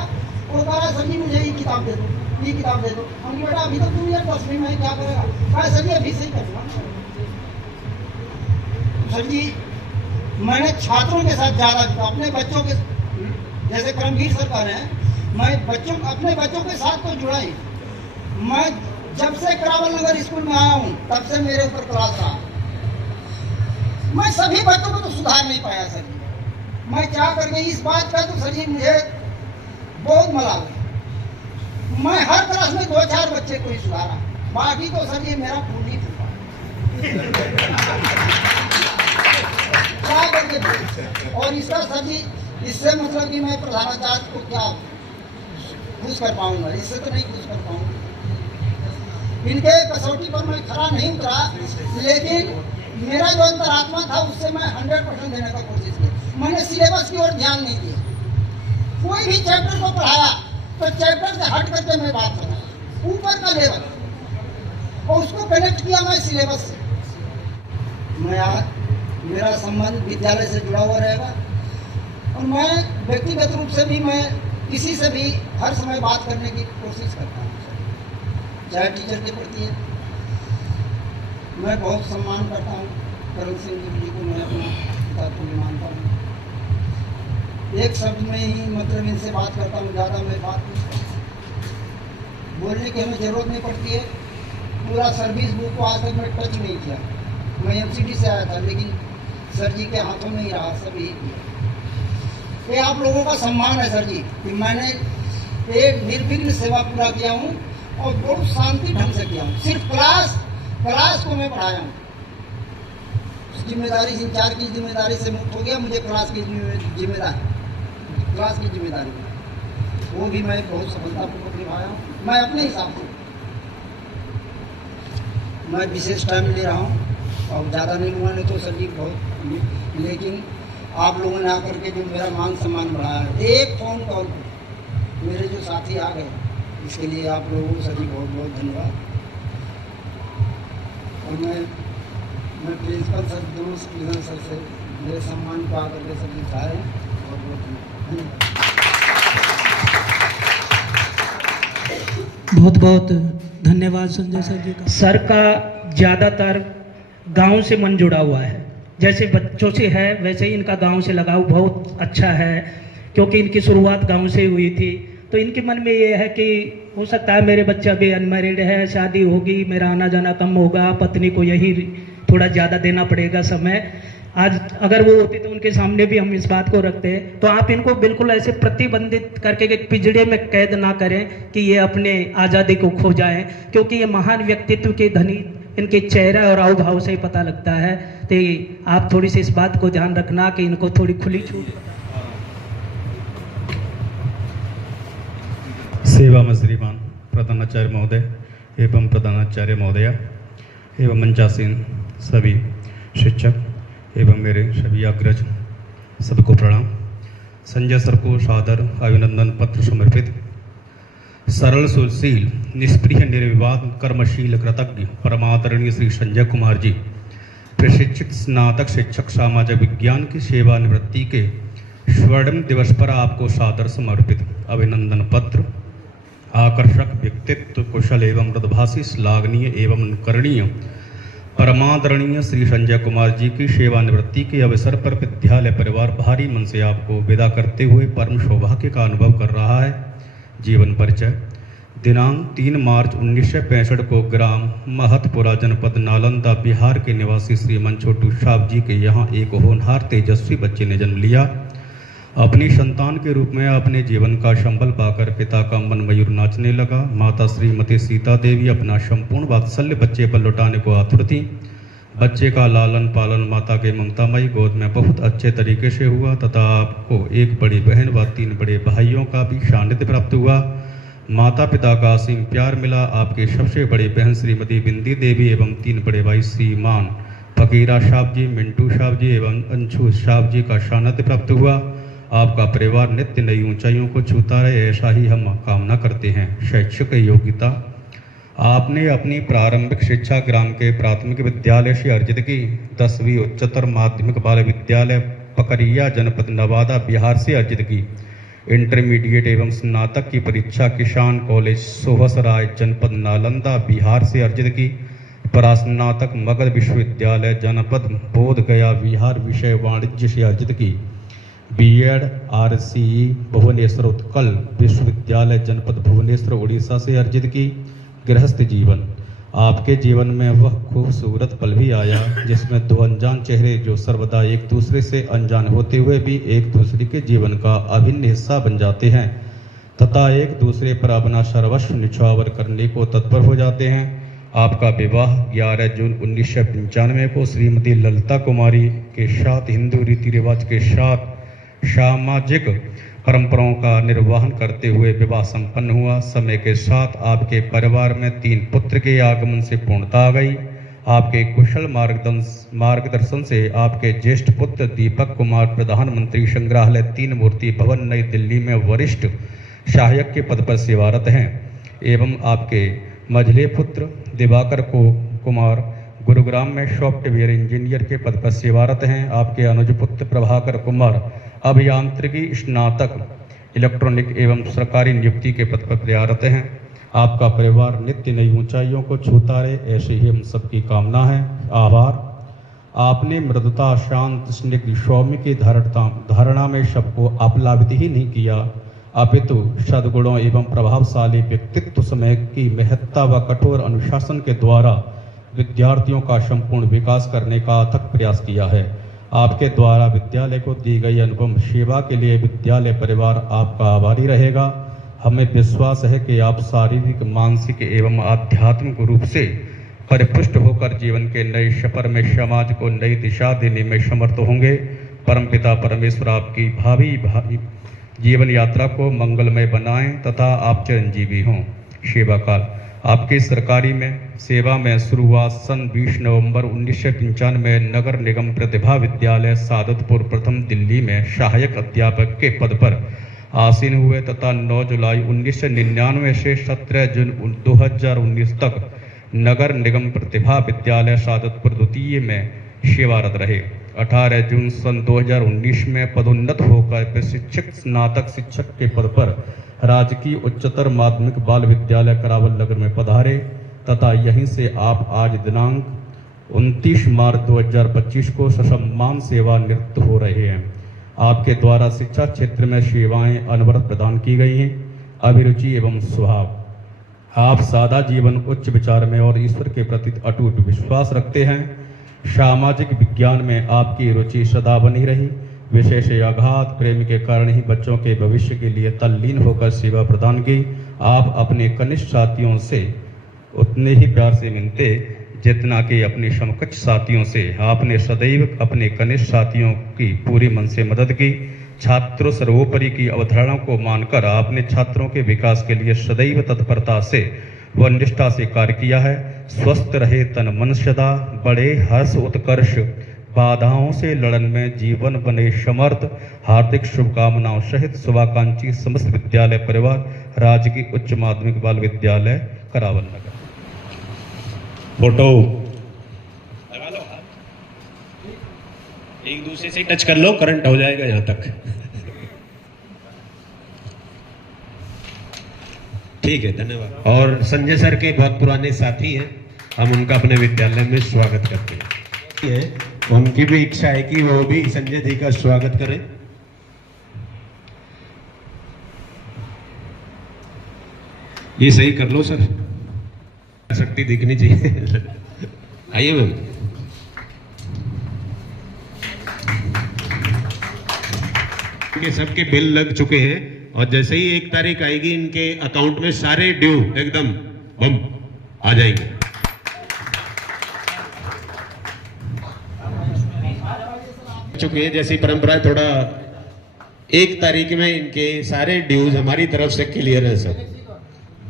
वो कह रहा सर जी मुझे ये किताब दे दो, ये किताब दे दो। हमने बेटा अभी तक तुम यार 10वीं में क्या करेगा, कहा सर जी अभी से ही करूँगा। सर जी मैंने छात्रों के साथ ज़्यादा, अपने बच्चों के, जैसे करमवीर सर कह रहे हैं, मैं अपने बच्चों के साथ तो जुड़ा ही। मैं जब से करावल नगर स्कूल में आया हूँ तब से मेरे ऊपर क्लास रहा, मैं सभी बच्चों को तो सुधार नहीं पाया सर जी, मैं क्या करके इस बात का तो सर जी मुझे बहुत मलाल है। मैं हर क्लास में 2-4 बच्चे को ही सुधारा, बाकी तो सर जी मेरा खून नहीं फूटा क्या करके। और इसका सर जी इससे मतलब कि मैं प्रधानाचार्य को क्या खुश कर पाऊंगा, इससे तो नहीं खुश कर पाऊंगा। इनके कसौटी पर मैं खरा नहीं उतरा, लेकिन मेरा जो अंतरात्मा था उससे मैं 100% देने का कोशिश की। मैंने सिलेबस की ओर ध्यान नहीं दिया, कोई भी चैप्टर को पढ़ाया तो चैप्टर से हट करके मैं बात करा, ऊपर का लेवल, और उसको कनेक्ट किया मैं सिलेबस से। मैं आज मेरा संबंध विद्यालय से जुड़ा हुआ रहेगा, और मैं व्यक्तिगत रूप से भी मैं किसी से भी हर समय बात करने की कोशिश करता हूँ, चाहे टीचर के प्रति है। मैं बहुत सम्मान करता हूँ करण सिंह जी को, मैं अपना पिता को मानता हूँ। एक शब्द में ही मतलब इनसे बात करता हूँ, ज़्यादा मैं बात नहीं करता, बोलने की हमें ज़रूरत नहीं पड़ती है। पूरा सर्विस बुक को आज तक मैं टच नहीं किया, मैं MCD से आया था, लेकिन सर जी के हाथों में ही रहा, सब यही किया। ये आप लोगों का सम्मान है सर जी कि मैंने एक निर्विघ्न सेवा पूरा किया हूँ और बहुत शांति ढंग से किया हूँ। सिर्फ क्लास को मैं पढ़ाया हूँ। जिम्मेदारी इंचार्ज की जिम्मेदारी से मुक्त हो गया, मुझे क्लास की जिम्मेदारी वो भी मैं बहुत सफलतापूर्वक निभाया हूँ। मैं अपने हिसाब से मैं विशेष टाइम ले रहा हूँ और ज़्यादा नहीं हुआ, नहीं तो सभी बहुत, लेकिन आप लोगों ने आकर के जो मेरा मान सम्मान बढ़ाया है, एक फ़ोन कॉल पर मेरे जो साथी आ गए, इसके लिए आप लोगों को सभी बहुत बहुत धन्यवाद। और मैं प्रिंसिपल सर, दोनों प्रिंसिपल सर से मेरे सम्मान को आकर के सभी चाहे बहुत बहुत धन्यवाद। बहुत बहुत धन्यवाद संजय सर जी का। सर का ज़्यादातर गांव से मन जुड़ा हुआ है, जैसे बच्चों से है वैसे ही इनका गांव से लगाव बहुत अच्छा है, क्योंकि इनकी शुरुआत गांव से हुई थी। तो इनके मन में ये है कि हो सकता है मेरे बच्चा भी अनमैरिड है, शादी होगी, मेरा आना जाना कम होगा, पत्नी को यही थोड़ा ज़्यादा देना पड़ेगा समय। आज अगर वो होती तो उनके सामने भी हम इस बात को रखते हैं। तो आप इनको बिल्कुल ऐसे प्रतिबंधित करके एक पिंजड़े में कैद ना करें कि ये अपने आज़ादी को खो जाएं, क्योंकि ये महान व्यक्तित्व के धनी इनके चेहरा और हाव भाव से ही पता लगता है। तो आप थोड़ी सी इस बात को ध्यान रखना कि इनको थोड़ी खुली छूट। सेवा में श्रीमान प्रधानाचार्य महोदय एवं प्रधानाचार्य महोदया एवं मंचासीन सभी शिक्षक एवं मेरे सभी अग्रज सबको प्रणाम। संजय सर को सादर अभिनंदन पत्र समर्पित। सरल सुशील निष्प्रिय निर्विवाद कर्मशील कृतज्ञ परमादरणीय श्री संजय कुमार जी, प्रशिक्षित स्नातक शिक्षक सामाजिक विज्ञान की सेवानिवृत्ति के स्वर्ण दिवस पर आपको सादर समर्पित अभिनंदन पत्र। आकर्षक व्यक्तित्व, कुशल एवं मृदभाषी, श्लाघनीय एवं अनुकरणीय परमादरणीय श्री संजय कुमार जी की सेवानिवृत्ति के अवसर पर विद्यालय परिवार भारी मन से आपको विदा करते हुए परम सौभाग्य का अनुभव कर रहा है। जीवन परिचय। दिनांक 3 मार्च 1965 को ग्राम महतपुरा जनपद नालंदा बिहार के निवासी श्रीमान छोटू साहब जी के यहाँ एक होनहार तेजस्वी बच्चे ने जन्म लिया। अपनी संतान के रूप में अपने जीवन का संबल पाकर पिता का मन मयूर नाचने लगा। माता श्रीमती सीता देवी अपना संपूर्ण वात्सल्य बच्चे पर लौटाने को आतुर थी। बच्चे का लालन पालन माता के ममतामयी गोद में बहुत अच्छे तरीके से हुआ तथा आपको एक बड़ी बहन व 3 बड़े भाइयों का भी सानिध्य प्राप्त हुआ। माता पिता का असीम प्यार मिला। आपके सबसे बड़ी बहन श्रीमती बिंदी देवी एवं 3 बड़े भाई श्रीमान फकीरा साहब जी, मिंटू साहब जी एवं अंशु साहब जी का सानिध्य प्राप्त हुआ। आपका परिवार नित्य नई ऊंचाइयों को छूता रहे, ऐसा ही हम कामना करते हैं। शैक्षिक योग्यता। आपने अपनी प्रारंभिक शिक्षा ग्राम के प्राथमिक विद्यालय से अर्जित की। 10वीं उच्चतर माध्यमिक बाल विद्यालय पकरिया जनपद नवादा बिहार से अर्जित की। इंटरमीडिएट एवं स्नातक की परीक्षा किसान कॉलेज सोहसराय जनपद नालंदा बिहार से अर्जित की। परास्नातक मगध विश्वविद्यालय जनपद बोध गया बिहार विषय वाणिज्य से अर्जित की। बीएड RCE भुवनेश्वर उत्कल विश्वविद्यालय जनपद भुवनेश्वर उड़ीसा से अर्जित की। गृहस्थ जीवन। आपके जीवन में वह खूबसूरत पल भी आया जिसमें 2 अनजान चेहरे जो सर्वदा एक दूसरे से अनजान होते हुए भी एक दूसरे के जीवन का अभिन्न हिस्सा बन जाते हैं तथा एक दूसरे पर अपना सर्वस्व निछावर करने को तत्पर हो जाते हैं। आपका विवाह 11 जून 1995 को श्रीमती ललिता कुमारी के साथ हिंदू रीति रिवाज के साथ सामाजिक परंपराओं का निर्वहन करते हुए विवाह संपन्न हुआ। समय के साथ आपके परिवार में 3 पुत्र के आगमन से पूर्णता आ गई। आपके कुशल मार्गदर्शन से आपके ज्येष्ठ पुत्र दीपक कुमार प्रधानमंत्री संग्रहालय 3 मूर्ति भवन नई दिल्ली में वरिष्ठ सहायक के पद पर सेवारत हैं एवं आपके मझले पुत्र दिवाकर कुमार गुरुग्राम में सॉफ्टवेयर इंजीनियर के पद पर सेवारत हैं। आपके अनुज पुत्र प्रभाकर कुमार अभियांत्रिकी स्नातक इलेक्ट्रॉनिक एवं सरकारी नियुक्ति के पद पर प्रयारत हैं। आपका परिवार नित्य नई ऊंचाइयों को छूता रहे, ऐसे ही हम सबकी कामना है। आभार। आपने मृदुता, शांत, स्निग्ध, सौम्य की धारणा में सबको आप्लावित ही नहीं किया अपितु सद्गुणों एवं प्रभावशाली व्यक्तित्व समय की महत्ता व कठोर अनुशासन के द्वारा विद्यार्थियों का संपूर्ण विकास करने का अथक प्रयास किया है। आपके द्वारा विद्यालय को दी गई अनुपम सेवा के लिए विद्यालय परिवार आपका आभारी रहेगा। हमें विश्वास है कि आप शारीरिक, मानसिक एवं आध्यात्मिक रूप से परिपुष्ट होकर जीवन के नए सफर में समाज को नई दिशा देने में समर्थ होंगे। परमपिता परमेश्वर आपकी भावी जीवन यात्रा को मंगलमय बनाएं तथा आप चिरंजीवी हों। सेवा काल आपकी सरकारी में सेवा में शुरुआत सन 20 नवंबर 1995 में नगर निगम प्रतिभा विद्यालय सादतपुर प्रथम दिल्ली में सहायक अध्यापक के पद पर आसीन हुए तथा 9 जुलाई 1999 से 17 जून 2019 तक नगर निगम प्रतिभा विद्यालय सादतपुर द्वितीय में सेवारत रहे। 18 जून सन 2019 में पदोन्नत होकर प्रशिक्षक स्नातक शिक्षक के पद पर राजकीय उच्चतर माध्यमिक बाल विद्यालय करावल नगर में पधारे तथा यहीं से आप आज दिनांक 29 मार्च 2025 को ससम्मान सेवानिवृत्त हो रहे हैं। आपके द्वारा शिक्षा क्षेत्र में सेवाएं अनवरत प्रदान की गई हैं। अभिरुचि एवं स्वभाव आप सादा जीवन, उच्च विचार में और ईश्वर के प्रति अटूट विश्वास रखते हैं। सामाजिक विज्ञान में आपकी रुचि सदा बनी रही। विशेष अगाध प्रेम के कारण ही बच्चों के भविष्य के लिए तल्लीन होकर सेवा प्रदान की। आप अपने कनिष्ठ साथियों से उतने ही प्यार से मिलते जितना कि अपने समकक्ष साथियों से। आपने सदैव अपने कनिष्ठ साथियों की पूरी मन से मदद की। छात्रों सर्वोपरि की अवधारणा को मानकर आपने छात्रों के विकास के लिए सदैव तत्परता से व निष्ठा से कार्य किया है। स्वस्थ रहे तन मन सदा, बड़े हर्ष उत्कर्ष, बाधाओं से लड़न में जीवन बने समर्थ। हार्दिक शुभकामनाओं सहित शुभाकांक्षी समस्त विद्यालय परिवार, राजकीय उच्च माध्यमिक बाल विद्यालय करावल नगर। फोटो लगा लो, एक दूसरे से टच कर लो, करंट हो जाएगा यहाँ तक। ठीक है, धन्यवाद। और संजय सर के बहुत पुराने साथी हैं, हम उनका अपने विद्यालय में स्वागत करते हैं। उनकी भी इच्छा है कि वो भी संजय जी का स्वागत करें। ये सही कर लो सर, शक्ति दिखनी चाहिए। आइए मैम। इनके सबके बिल लग चुके हैं और जैसे ही 1 तारीख आएगी इनके अकाउंट में सारे ड्यू एकदम बम आ जाएंगे। चुके हैं जैसी परंपरा है, थोड़ा 1 तारीख में इनके सारे ड्यूज हमारी तरफ से क्लियर है सर।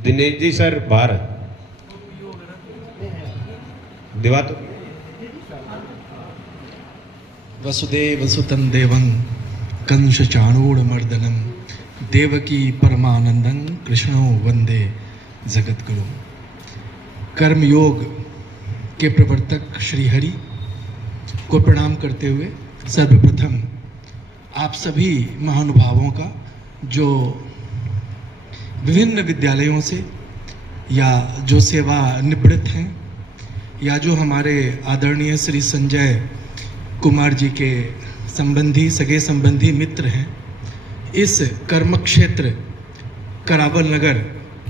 दिनेश जी सर बाहर दिवा तो। वसुदेव सुतं देवं कंस चाणूर मर्दनम देवकी परमानंदं कृष्णो वंदे जगतगुरु। कर्मयोग के प्रवर्तक श्री हरि को प्रणाम करते हुए सर्वप्रथम आप सभी महानुभावों का जो विभिन्न विद्यालयों से या जो सेवा निवृत्त हैं या जो हमारे आदरणीय श्री संजय कुमार जी के संबंधी, सगे संबंधी मित्र हैं, इस कर्म क्षेत्र करावल नगर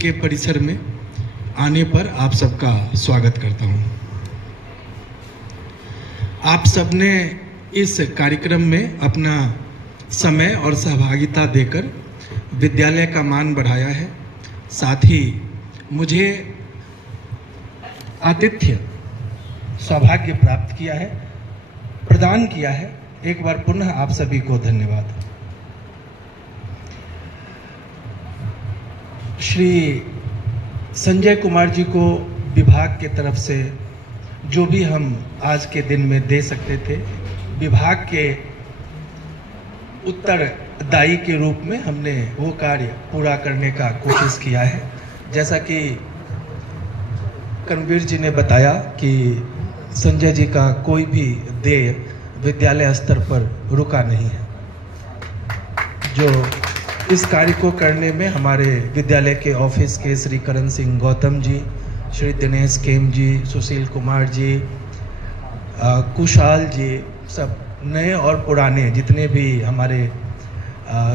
के परिसर में आने पर आप सबका स्वागत करता हूं। आप सबने इस कार्यक्रम में अपना समय और सहभागिता देकर विद्यालय का मान बढ़ाया है। साथ ही मुझे आतिथ्य सौभाग्य प्राप्त किया है, प्रदान किया है। एक बार पुनः आप सभी को धन्यवाद। श्री संजय कुमार जी को विभाग के तरफ से जो भी हम आज के दिन में दे सकते थे, विभाग के उत्तरदायी के रूप में हमने वो कार्य पूरा करने का कोशिश किया है। जैसा कि कर्मवीर जी ने बताया कि संजय जी का कोई भी देय विद्यालय स्तर पर रुका नहीं है। जो इस कार्य को करने में हमारे विद्यालय के ऑफिस के श्री करण सिंह गौतम जी, श्री दिनेश केम जी, सुशील कुमार जी, कुशाल जी, सब नए और पुराने जितने भी हमारे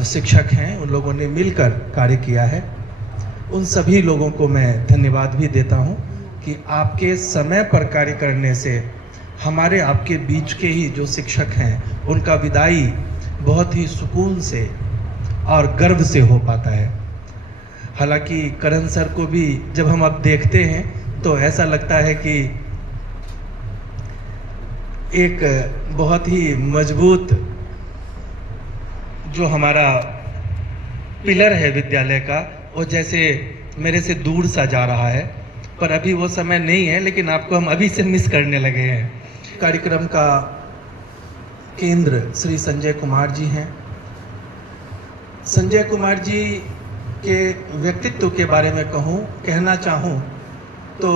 शिक्षक हैं, उन लोगों ने मिलकर कार्य किया है। उन सभी लोगों को मैं धन्यवाद भी देता हूं कि आपके समय पर कार्य करने से हमारे आपके बीच के ही जो शिक्षक हैं उनका विदाई बहुत ही सुकून से और गर्व से हो पाता है। हालांकि करण सर को भी जब हम अब देखते हैं तो ऐसा लगता है कि एक बहुत ही मजबूत जो हमारा पिलर है विद्यालय का, वो जैसे मेरे से दूर सा जा रहा है। पर अभी वो समय नहीं है, लेकिन आपको हम अभी से मिस करने लगे हैं। कार्यक्रम का केंद्र श्री संजय कुमार जी हैं। संजय कुमार जी के व्यक्तित्व के बारे में कहना चाहूँ तो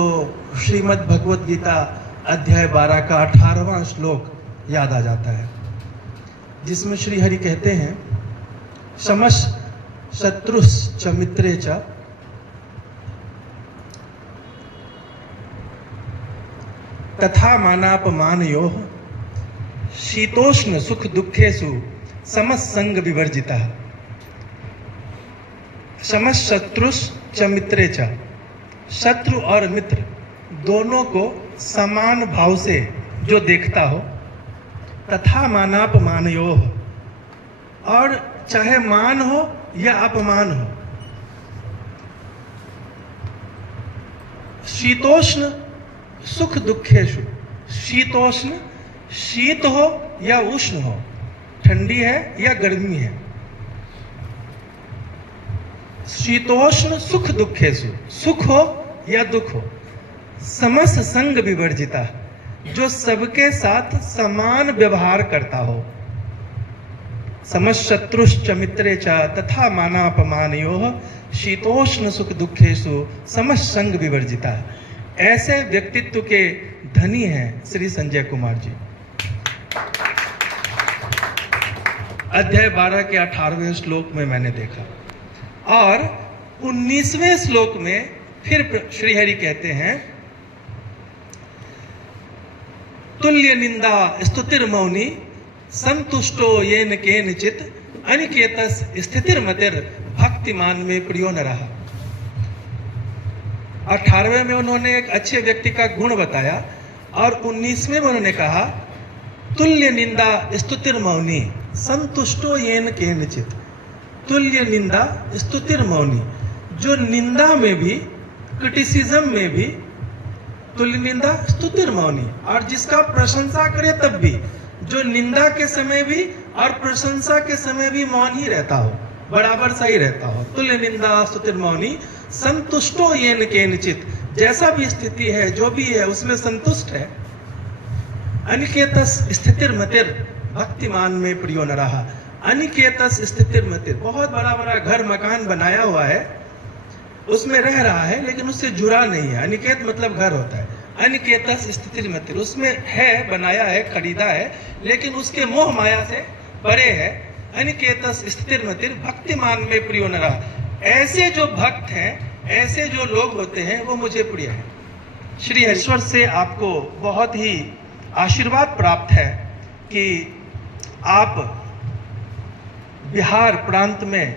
श्रीमद् भगवत गीता अध्याय 12 का 18वां श्लोक याद आ जाता है, जिसमें श्री हरि कहते हैं, शमश शत्रुश्च मित्रे च तथा मानापमानयोः शीतोष्ण सुख दुखेषु समसंग विवर्जितः। समस शत्रुश्च मित्रे च, शत्रु और मित्र दोनों को समान भाव से जो देखता हो, तथा मानापमानयोः, और चाहे मान हो या अपमान हो, शीतोष्ण सुख दुखेषु, शीतोष्ण शीत हो या उष्ण हो, ठंडी है या गर्मी है, शीतोष्ण सुख दुखेषु, सुख हो या दुख हो, समस्त संग विवर्जिता, जो सबके साथ समान व्यवहार करता हो, समस्त शत्रुश्च मित्रे च तथा मानापमानयोः शीतोष्ण सुख दुखेषु समस्त संग विवर्जिता। ऐसे व्यक्तित्व के धनी हैं श्री संजय कुमार जी। अध्याय 12 के 18वें श्लोक में मैंने देखा, और 19वें श्लोक में फिर श्री हरि कहते हैं, तुल्य निंदा स्तुतिर्मौनी संतुष्टो येन केनचित अनिकेतस स्थितिर्मतिर भक्तिमान में प्रियो न रहा। 18वें में उन्होंने एक अच्छे व्यक्ति का गुण बताया, और 19वें में उन्होंने कहा, तुल्य निंदा स्तुतिर्मौनी संतुष्टो येन केनचित। तुल्य निंदा स्तुतिर्मौनी, जो निंदा में भी, क्रिटिसिज्म में भी तुल्य निंदा स्तुतिर्मौनी, और जिसका प्रशंसा करे तब भी, जो निंदा के समय भी और प्रशंसा के समय भी मौन ही रहता हो, बराबर सही रहता हो। तुल्य निंदा स्तुतिर्मौनी संतुष्टो येन केनचित, जैसा भी स्थिति है, जो भी है, उसमें संतुष्ट है। अनिकेतस स्थितिर्मतिर भक्तिमान में प्रियो न रहा। अनिकेतस स्थितिर्मतिर, बहुत बड़ा बड़ा घर मकान बनाया हुआ है, उसमें रह रहा है, लेकिन उससे जुड़ा नहीं है। अनिकेत मतलब घर होता है। अनिकेतस स्थितिर्मतिर, उसमें है, बनाया है, खरीदा है, लेकिन उसके मोह माया से परे है। अनिकेतस स्थितिर्मतिर भक्तिमान में प्रियो न रहा। ऐसे जो भक्त हैं, ऐसे जो लोग होते हैं, वो मुझे प्रिय है। श्री ईश्वर से आपको बहुत ही आशीर्वाद प्राप्त है कि आप बिहार प्रांत में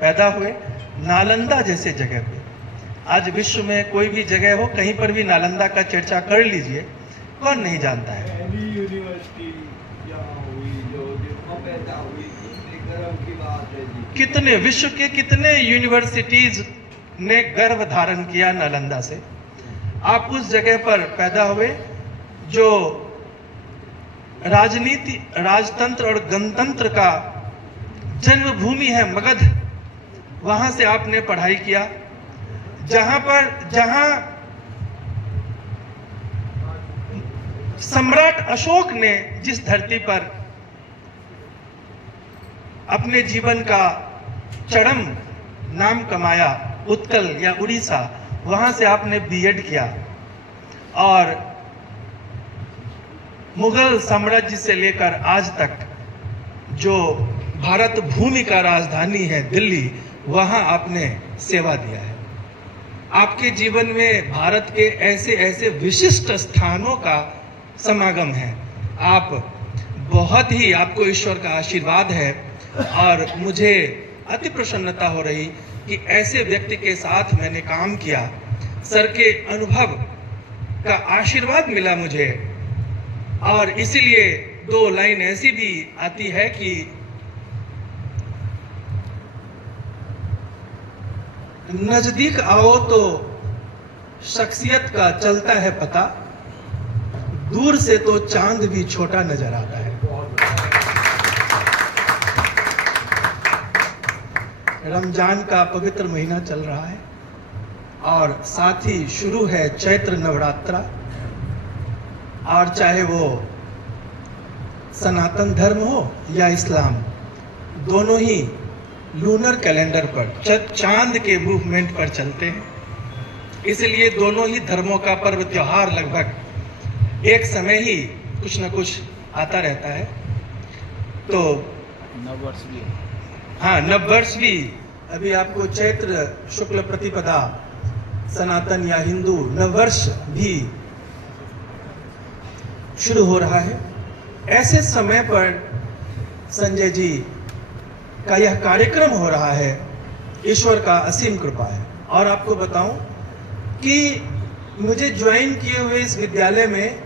पैदा हुए, नालंदा जैसे जगह पे। आज विश्व में कोई भी जगह हो, कहीं पर भी नालंदा का चर्चा कर लीजिए, कौन नहीं जानता है। कितने विश्व के कितने यूनिवर्सिटीज ने गर्भ धारण किया नालंदा से। आप उस जगह पर पैदा हुए जो राजनीति, राजतंत्र और गणतंत्र का जन्मभूमि है, मगध। वहां से आपने पढ़ाई किया, जहां सम्राट अशोक ने जिस धरती पर अपने जीवन का चरम नाम कमाया, उत्कल या उड़ीसा, वहां से आपने बीएड किया। और मुगल साम्राज्य से लेकर आज तक जो भारत भूमि का राजधानी है दिल्ली, वहां आपने सेवा दिया है। आपके जीवन में भारत के ऐसे ऐसे विशिष्ट स्थानों का समागम है। आप बहुत ही, आपको ईश्वर का आशीर्वाद है, और मुझे अति प्रसन्नता हो रही कि ऐसे व्यक्ति के साथ मैंने काम किया। सर के अनुभव का आशीर्वाद मिला मुझे, और इसीलिए 2 लाइन ऐसी भी आती है कि नजदीक आओ तो शख्सियत का चलता है पता, दूर से तो चांद भी छोटा नजर आता है। रमजान का पवित्र महीना चल रहा है और साथ ही शुरू है चैत्र नवरात्रा। और चाहे वो सनातन धर्म हो या इस्लाम, दोनों ही लूनर कैलेंडर पर चांद के मूवमेंट पर चलते हैं। इसलिए दोनों ही धर्मों का पर्व त्योहार लगभग एक समय ही कुछ न कुछ आता रहता है। तो नववर्ष भी, हाँ, नववर्ष भी अभी आपको चैत्र शुक्ल प्रतिपदा सनातन या हिंदू नववर्ष भी शुरू हो रहा है। ऐसे समय पर संजय जी का यह कार्यक्रम हो रहा है, ईश्वर का असीम कृपा है। और आपको बताऊं कि मुझे ज्वाइन किए हुए इस विद्यालय में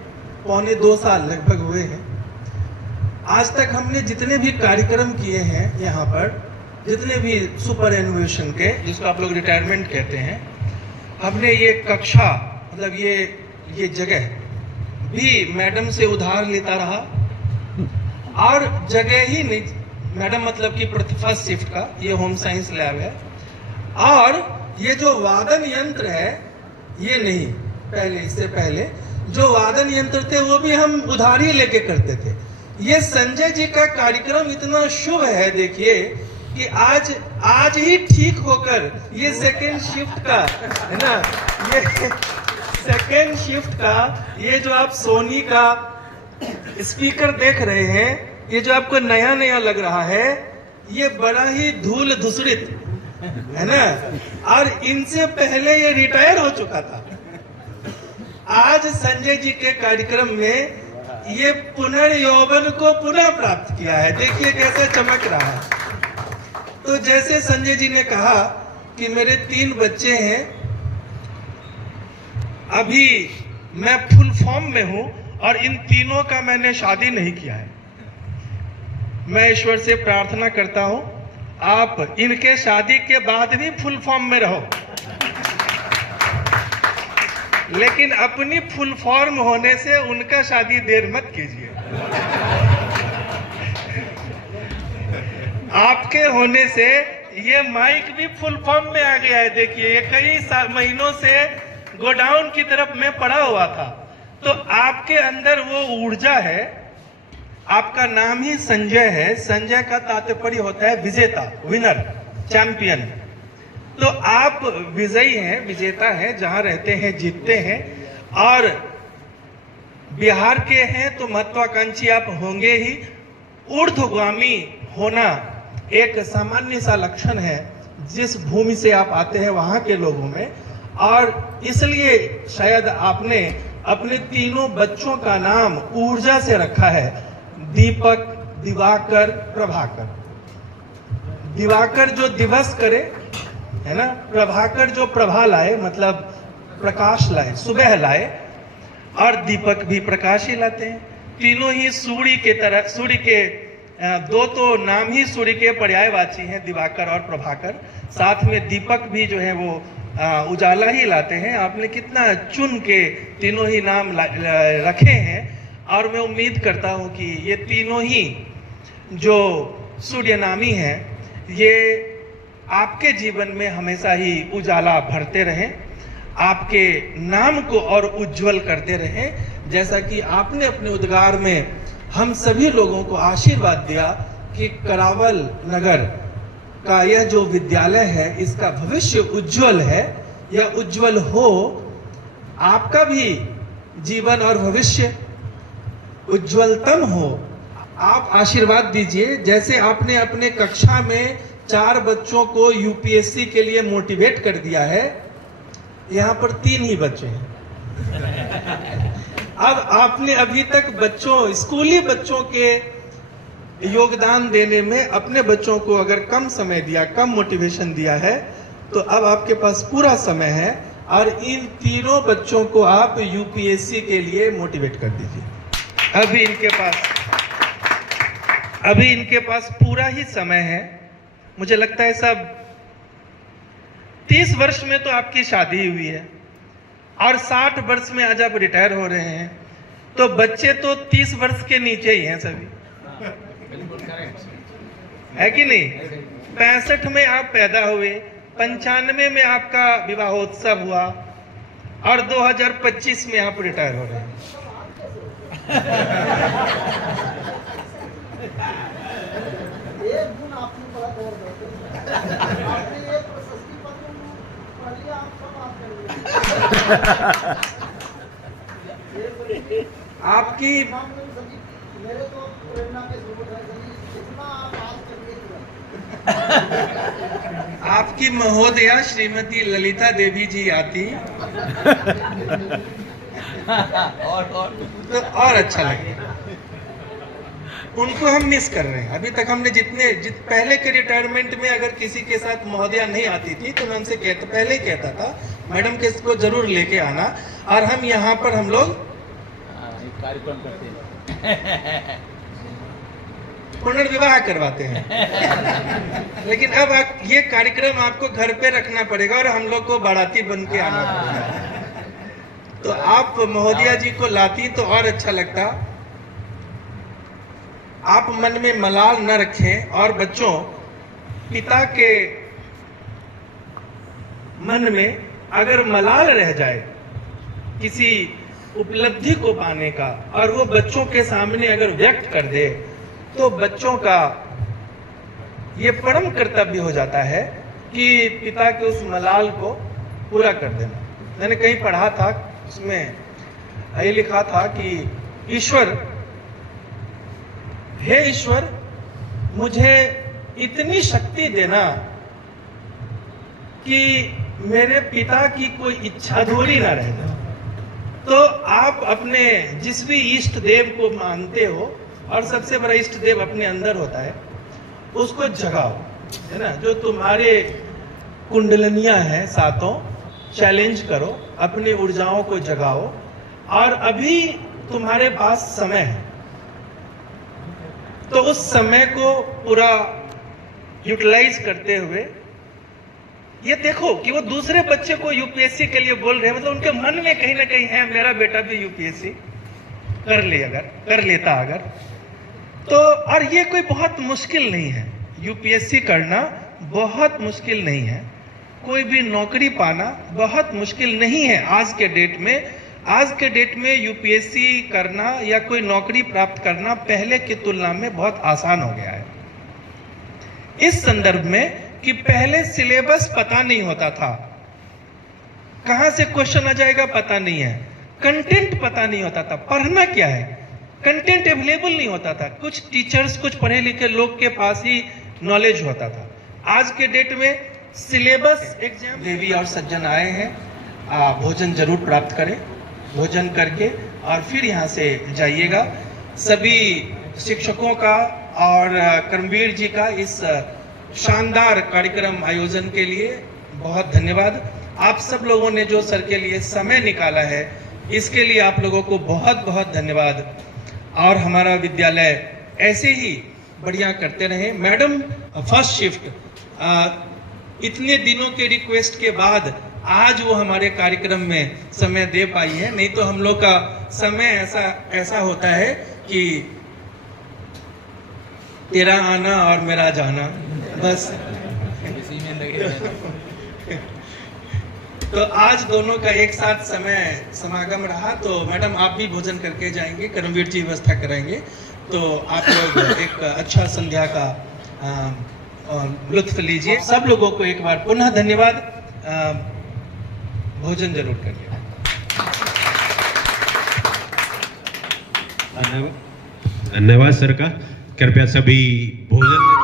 पौने 2 साल लगभग हुए हैं। आज तक हमने जितने भी कार्यक्रम किए हैं यहाँ पर, जितने भी सुपर एनुएशन के, जिसको आप लोग रिटायरमेंट कहते हैं, हमने ये कक्षा मतलब ये जगह भी मैडम से उधार लेता रहा। और जगह ही नहीं, मैडम मतलब कि फर्स्ट शिफ्ट का ये होम साइंस लैब है। और ये जो वादन यंत्र है, ये नहीं, पहले इससे पहले जो वादन यंत्र थे वो भी हम उधार ही लेके करते थे। ये संजय जी का कार्यक्रम इतना शुभ है, देखिए कि आज ही ठीक होकर ये सेकेंड शिफ्ट का है ना, ये सेकेंड शिफ्ट का ये जो आप सोनी का स्पीकर देख रहे हैं, ये जो आपको नया नया लग रहा है, ये बड़ा ही धूल धूसरित है ना। और इनसे पहले ये रिटायर हो चुका था। आज संजय जी के कार्यक्रम में ये पुनर्यौवन को पुनः प्राप्त किया है। देखिए कैसे चमक रहा है। तो जैसे संजय जी ने कहा कि मेरे 3 बच्चे हैं, अभी मैं फुल फॉर्म में हूं और इन तीनों का मैंने शादी नहीं किया है। मैं ईश्वर से प्रार्थना करता हूं आप इनके शादी के बाद भी फुल फॉर्म में रहो, लेकिन अपनी फुल फॉर्म होने से उनका शादी देर मत कीजिए। आपके होने से ये माइक भी फुल फॉर्म में आ गया है। देखिए ये कई महीनों से गोडाउन की तरफ में पड़ा हुआ था। तो आपके अंदर वो ऊर्जा है, आपका नाम ही संजय है। संजय का तात्पर्य होता है विजेता, विनर, चैंपियन। तो आप विजयी हैं, विजेता हैं, जहां रहते हैं जीतते हैं। और बिहार के हैं तो महत्वाकांक्षी आप होंगे ही। ऊर्ध्वगामी होना एक सामान्य सा लक्षण है जिस भूमि से आप आते हैं वहां के लोगों में। और इसलिए शायद आपने अपने तीनों बच्चों का नाम ऊर्जा से रखा है, दीपक, दिवाकर, प्रभाकर। दिवाकर जो दिवस करे है ना, प्रभाकर जो प्रभा लाए, मतलब प्रकाश लाए, सुबह लाए। और दीपक भी प्रकाश ही लाते हैं। तीनों ही सूर्य के तरह, सूर्य के दो तो नाम ही सूर्य के पर्यायवाची हैं, दिवाकर और प्रभाकर। साथ में दीपक भी जो है वो उजाला ही लाते हैं। आपने कितना चुन के तीनों ही नाम रखे हैं। और मैं उम्मीद करता हूं कि ये तीनों ही जो सूर्य नामी हैं, ये आपके जीवन में हमेशा ही उजाला भरते रहें, आपके नाम को और उज्जवल करते रहें। जैसा कि आपने अपने उद्गार में हम सभी लोगों को आशीर्वाद दिया कि करावल नगर का यह जो विद्यालय है, इसका भविष्य उज्जवल है, यह उज्जवल हो। आपका भी जीवन और भविष्य उज्जवलतम हो। आप आशीर्वाद दीजिए। जैसे आपने अपने कक्षा में 4 बच्चों को यूपीएससी के लिए मोटिवेट कर दिया है, यहाँ पर 3 ही बच्चे हैं। अब आपने अभी तक बच्चों, स्कूली बच्चों के योगदान देने में अपने बच्चों को अगर कम समय दिया, कम मोटिवेशन दिया है, तो अब आपके पास पूरा समय है और इन तीनों बच्चों को आप यूपीएससी के लिए मोटिवेट कर दीजिए। अभी इनके पास पूरा ही समय है। मुझे लगता है सब 30 वर्ष में तो आपकी शादी हुई है और 60 वर्ष में आज आप रिटायर हो रहे हैं, तो बच्चे तो 30 वर्ष के नीचे ही हैं सभी, है कि नहीं? 65 में आप पैदा हुए, 95 में आपका विवाहोत्सव हुआ और 2025 में आप रिटायर हो रहे हैं। आपकी आपकी महोदया श्रीमती ललिता देवी जी आती तो और अच्छा लगे। उनको हम मिस कर रहे हैं। अभी तक हमने पहले के रिटायरमेंट में अगर किसी के साथ महोदया नहीं आती थी तो मैं उनसे पहले कहता था मैडम के इसको जरूर लेके आना, और हम यहाँ पर हम लोग कार्यक्रम करते हैं, पुनर्विवाह करवाते हैं। लेकिन अब ये कार्यक्रम आपको घर पे रखना पड़ेगा और हम लोग को बाराती बन के आना पड़ेगा। तो आप महोदया जी को लाती तो और अच्छा लगता। आप मन में मलाल न रखें, और बच्चों, पिता के मन में अगर मलाल रह जाए किसी उपलब्धि को पाने का और वो बच्चों के सामने अगर व्यक्त कर दे, तो बच्चों का ये परम कर्तव्य हो जाता है कि पिता के उस मलाल को पूरा कर देना। मैंने कहीं पढ़ा था, उसमें ये लिखा था कि ईश्वर, हे ईश्वर, मुझे इतनी शक्ति देना कि मेरे पिता की कोई इच्छा अधूरी ना रह जाए। तो आप अपने जिस भी इष्ट देव को मानते हो, और सबसे बड़ा इष्ट देव अपने अंदर होता है, उसको जगाओ, है ना। जो तुम्हारे कुंडलनियां हैं सातों, चैलेंज करो, अपनी ऊर्जाओं को जगाओ, और अभी तुम्हारे पास समय है, तो उस समय को पूरा यूटिलाइज करते हुए ये देखो कि वो दूसरे बच्चे को यूपीएससी के लिए बोल रहे हैं, मतलब उनके मन में कहीं ना कहीं है मेरा बेटा भी यूपीएससी कर लेता अगर तो। और ये कोई बहुत मुश्किल नहीं है, यूपीएससी करना बहुत मुश्किल नहीं है, कोई भी नौकरी पाना बहुत मुश्किल नहीं है। आज के डेट में यूपीएससी करना या कोई नौकरी प्राप्त करना पहले की तुलना में बहुत आसान हो गया है। इस संदर्भ में कि पहले सिलेबस पता नहीं होता था, कहां से क्वेश्चन आ जाएगा पता नहीं है, कंटेंट पता नहीं होता था, पढ़ना क्या है, कंटेंट अवेलेबल नहीं होता था, कुछ टीचर्स, कुछ पढ़े लिखे लोग के पास ही नॉलेज होता था। आज के डेट में सिलेबस एग्जाम। देवी और सज्जन आए हैं, भोजन जरूर प्राप्त करें, भोजन करके और फिर यहाँ से जाइएगा। सभी शिक्षकों का और कर्मवीर जी का इस शानदार कार्यक्रम आयोजन के लिए बहुत धन्यवाद। आप सब लोगों ने जो सर के लिए समय निकाला है, इसके लिए आप लोगों को बहुत बहुत धन्यवाद। और हमारा विद्यालय ऐसे ही बढ़िया करते रहे। मैडम फर्स्ट शिफ्ट इतने दिनों के रिक्वेस्ट के बाद आज वो हमारे कार्यक्रम में समय दे पाई है, नहीं तो हम लोग का समय ऐसा होता है कि तेरा आना और मेरा जाना, बस इसी में लगे। तो आज दोनों का एक साथ समागम रहा, तो मैडम आप भी भोजन करके जाएंगे, कर्मवीर जी व्यवस्था कराएंगे, तो आप लोग एक अच्छा संध्या का लुत्फ लीजिए। सब लोगों को एक बार पुनः धन्यवाद। भोजन जरूर करिए। धन्यवाद सर का। कृपया सभी भोजन